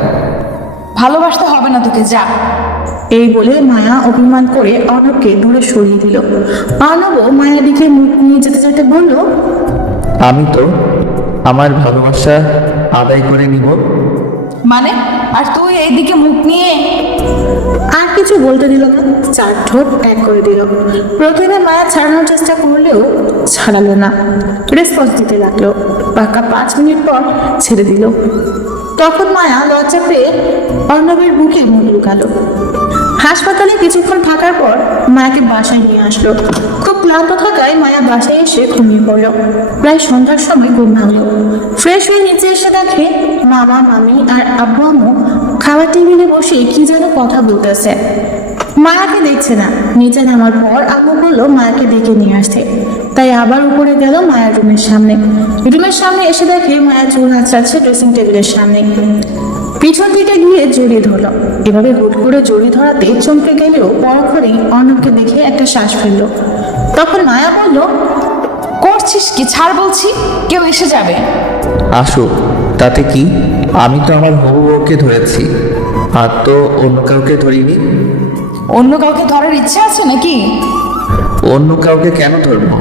ভালোবাসতে হবে না তোকে, যা। এই বলে মায়া অভিমান করে অর্ণবকে দূরে সরিয়ে দিল। অর্ণবও মায়ের দিকে মুখ নিয়ে যেতে যেতে বলল, আমি তো আমার ভালোবাসা আদায় করে নিব। মানে? আর তুই এইদিকে মুখ নিয়ে? আর কিছু বলতে দিল না, চার ঠোঁট এক করে দিল। প্রথমে মায়া ছাড়ানোর চেষ্টা করলেও ছাড়ালো না, রেসপন্স দিতে লাগলো। পাকা 5 মিনিট পর ছেড়ে দিল। তখন মায়া লজ্জা পেয়ে অর্ণবের বুকে মুখ লুকালো। হাসপাতালে কিছুক্ষণ থাকার পর মায়াকে বাসায় নিয়ে আসলো। খুব ক্লান্ত থাকায় মায়া বাসায় এসে ঘুমিয়ে পড়ল। প্রায় সন্ধ্যার সময় ঘুম ভাঙলো। ফ্রেশ হয়ে নিচে এসে দেখে মামা, মামি আর আব্বু আম্মু খাবার টেবিলে বসে কি যেন কথা বলতেছে। মায়াকে দেখছে না। নিচে নামার পর আম্মু বললো মায়াকে ডেকে নিয়ে আসতে। তাই আবার উপরে গেল মায়ার রুমের সামনে। রুমের সামনে এসে দেখে মায়া চুল আঁচড়াচ্ছে ড্রেসিং টেবিলের সামনে। পিছন দিকে গিয়ে জড়িয়ে ধরল। এভাবে হুট করে জড়িয়ে ধরাতে চমকে গেলেও পরক্ষণেই অর্ণবকে দেখে একটা শ্বাস ফেললো। তখন মায়া বলল, করছিস কি? ছাড় বলছি, কেউ এসে যাবে। আসুক, তাতে কি? আমি তো আমার হবু বউকে ধরেছি, আর তো অন্য কাউকে ধরিনি। অন্য কাউকে ধরার ইচ্ছে আছে নাকি? অন্য কাউকে কেন ধরবো?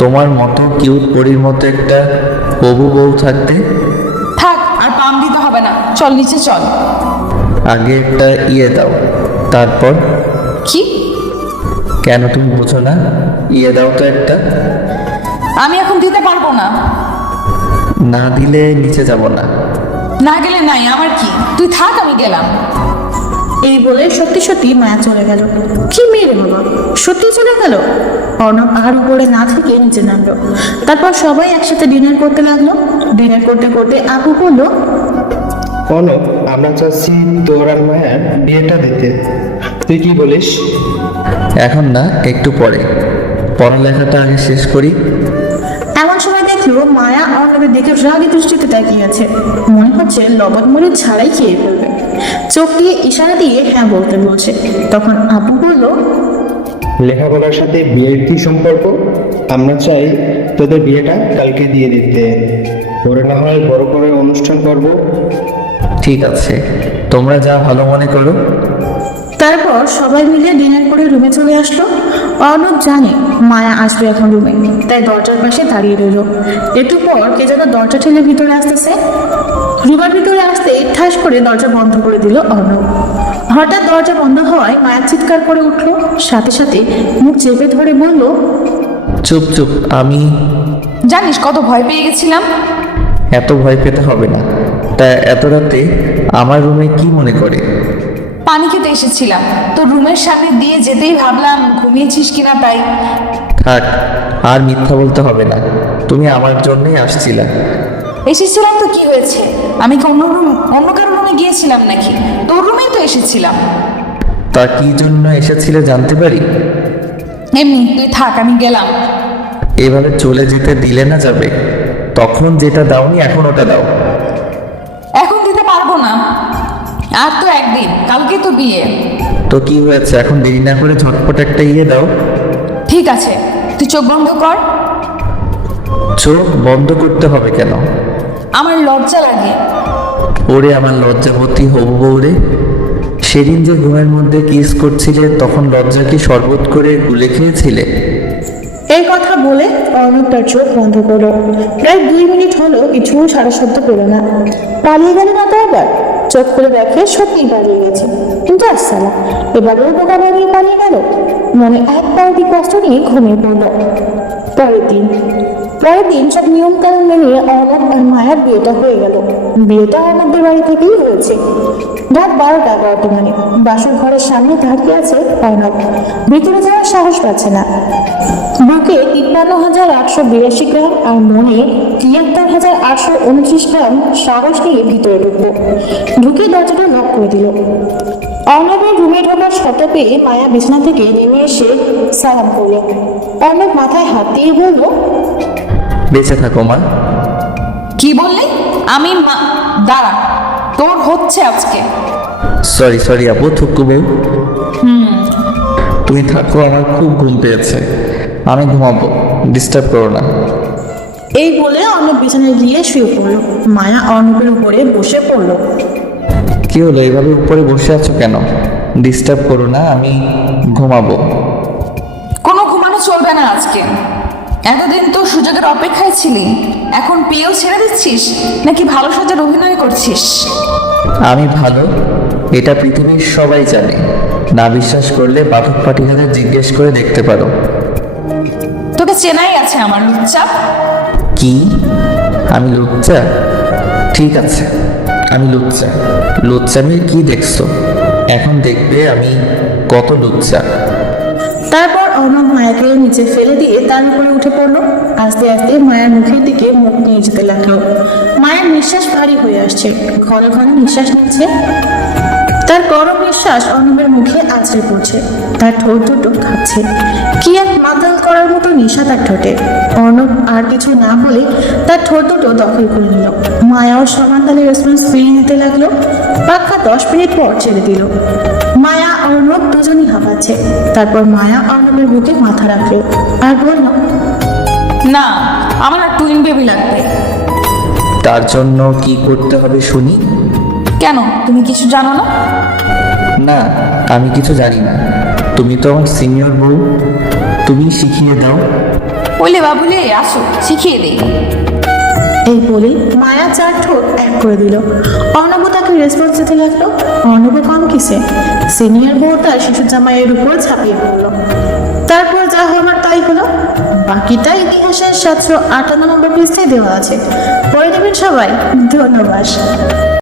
তোমার মতো কিউট পরীর মতো একটা হবু বউ থাকতে। থাক, আর পাম দিতে হবে না, চল নিচে চল। আগে একটা ইয়ে দাও, তারপর। কি? কেন তুমি বোঝো না? ইয়ে দাও তো একটা। আমি এখন দিতে পারবো না। না দিলে নিচে যাব না। না গেলে নাই, আমার কি? তুই থাক, আমি গেলাম। এই বলে সত্যি সত্যি মায়া চলে গেল। কি মেরে বাবা, সত্যি চলে গেল। অর্ণব আর উপরে না থেকে নিচে নামলো। তারপর সবাই একসাথে ডিনার করতে লাগলো। ডিনার করতে করতে আপু বললো, অনব, আমরা চাচ্ছি তোর আর মায়ার বিয়েটা দিতে। তুই কি বলিস? এখন না, একটু পরে। পড়ালেখাটা আগে শেষ করি। এমন সময় দেখলো মায়া অর্ণবের দিকে রাগী দৃষ্টিতে তাকিয়ে আছে। মনে হচ্ছে লবণ মরিচ ছাড়াই খেয়ে ফেলবে। চোখ দিয়ে ইশারা দিয়ে হ্যাঁ বলতে বলছে। তখন আপু বলল, লেখাপড়ার সাথে বিয়ের কি সম্পর্ক? আমরা চাই তোদের বিয়েটা কালকে দিয়ে দিতে। পরে না হয় বড় করে অনুষ্ঠান করব। ঠিক আছে, তোমরা যা ভালো মনে করো। তারপর সবাই মিলে ডিনার করে রুমে চলে আসলো। অর্ণব জানে মায়া আসবে এখন রুমে, তাই দরজার পাশে দাঁড়িয়ে রইল। একটু পর কে যেন দরজা ঠেলে ভিতরে আসতেছে। রুমের ভিতরে আসতে ঠাস করে দরজা বন্ধ করে দিল অর্ণব। হঠাৎ দরজা বন্ধ হওয়ায় মায়া চিৎকার করে উঠলো। সাথে সাথে মুখ চেপে ধরে বলল, চুপ চুপ, আমি জানিস কত ভয় পেয়ে গেছিলাম। এত ভয় পেতে হবে না। তা এত রাতে আমার রুমে কি মনে করে? পানি খেতে এসেছিলাম, তোর রুমের সামনে দিয়ে যেতেই ভাবলাম ঘুমিয়েছিস কিনা, তাই। থাক, আর মিথ্যা বলতে হবে না। তুমি আমার জন্যই আসছিলা। এসেছিলাম তো কি হয়েছে? আমি কি অন্য কারো রুমে গিয়েছিলাম নাকি? তোর রুমেই তো এসেছিলাম। তা কি জন্য এসেছিলে জানতে পারি? এমনি, তুই থাক, আমি গেলাম। এভাবে চলে যেতে দিলে না যাবে। তখন যেটা দাওনি এখন ওটা দাও। এখন দিতে পারবো না, আর তো একদিন, কালকে তো বিয়ে। তো কি হয়েছে, এখন দেরি না করে ঝটপট একটা ইয়ে দাও। ঠিক আছে, তুই চোখ বন্ধ কর। চোখ বন্ধ করতে হবে কেন? আমার লজ্জা লাগে। ওরে আমার লজ্জাবতী হবু বউরে, সেদিন যে ঘুমের মধ্যে কিস করছিলে তখন লজ্জা কি শরবত করে গুলে খেয়েছিলে? এই কথা বলে অর্ণব তার চোখ বন্ধ করলো। প্রায় 2 মিনিট হলো কিছু সারা শব্দ পেল না। পালিয়ে গেল না তো আবার? চোখ খুলে দেখে সত্যি পালিয়ে গেছে। কিন্তু আসসালাম, এবারেও বোকা বানিয়ে পালিয়ে গেল। মনে এক পাউটি কষ্ট নিয়ে ঘুমিয়ে পড়ল। পরের দিন সব নিয়ম কানুন মেনে অর্ণব আর মায়ার বিয়েটা হয়ে গেল। বিয়েটা অর্ণবদের বাড়ি থেকেই হয়েছে। রাত 12টা বর্তমানে বাসর ঘরের সামনে দাঁড়িয়ে আছে অর্ণব। ভিতরে যাওয়ার সাহস পাচ্ছে না। বুকে 53,882 গ্রাম আর মনে 73,829 গ্রাম সাহস নিয়ে ভিতরে ঢুকে দরজাটা লক করে দিল। অর্ণবের রুমে ঢোকার শব্দ পেয়ে মায়া বিছানা থেকে নেমে এসে সালাম করল। অর্ণব মাথায় হাত দিয়ে বলল, বেঁচে থাকো মা। কি বললি? আমি দাঁড়া, তোর হচ্ছে আজকে। সরি আপু, থুকু বউ। তুমি থাকো, আমার খুব ঘুম পেয়েছে। আমি ঘুমাবো, ডিস্টার্ব করো না। এই বলে অর্ণব বিছানায় গিয়ে শুয়ে পড়ল। মায়া অর্ণবের উপরে বসে পড়ল। কি হলো, এইভাবে উপরে বসে আছো কেন? ডিস্টার্ব করো না, আমি ঘুমাবো। কোনো ঘুমানো চলবে না আজকে। এতদিন তো সুযোগের অপেক্ষায় ছিলি, এখন পেয়েও ছেড়ে দিচ্ছিস নাকি ভালো সাজার অভিনয় করছিস? আমি ভালো, এটা পৃথিবীর সবাই জানে। না বিশ্বাস করলে পাঠক পাঠিকাদের জিজ্ঞেস করে দেখতে পারো। তোকে চেনাই আছে আমার লুচ্চা। কি? আমি লুচ্চা? ঠিক আছে, আমি লুচ্চা। লুচ্চামির কি দেখছো? এখন দেখবে আমি কত লুচ্চা। তারপর অর্ণব মায়াকে নিচে ফেলে দিয়ে তার উপরে উঠে পড়লো। আস্তে আস্তে মায়ের মুখের দিকে মুখ নিয়ে যেতে লাগলো। মায়ের নিঃশ্বাস ভারী হয়ে আসছে, ঘন ঘন নিঃশ্বাস নিচ্ছে। তার গরম নিঃশ্বাস অর্ণবের মুখে আছড়ে পড়ছে, তার ঠোঁট দুটো কাঁপছে। কি এক মাতাল করার মতো নেশা তার ঠোঁটে। অর্ণব আর কিছু না বলে তার ঠোঁট দুটো দখল করে নিল। মায়াও সমান তালে রেসপন্স ফিরিয়ে নিতে লাগলো। পাক্কা 10 মিনিট পর ছেড়ে দিল। মায়া অর্ণব দুজনই হাঁপাচ্ছে। তারপর মায়া অর্ণবের বুকে মাথা রাখলো আর বলল, না, আমার আর টুইন বেবি লাগবে। তার জন্য কি করতে হবে শুনি? কেন, তুমি কিছু জানো না? না, আমি কিছু জানি না। তুমি তো আমার সিনিয়র বউ, তুমি শিখিয়ে দাও। বলে বাবুলে আসো, শিখিয়ে দিই। এই বলেই মায়া 4 ঠোঁট এক করে দিল। অর্ণব তাকে রেসপন্স দিতে লাগলো। অর্ণব কম কিসে, সিনিয়র বউ তার শিশু জামাইয়ের উপর ঝাঁপিয়ে পড়লো। তারপর যা হবার তাই হলো। বাকিটা ইতিহাসের 758 নম্বর পৃষ্ঠায় দেওয়া আছে, পড়ে নেবেন সবাই। ধন্যবাদ।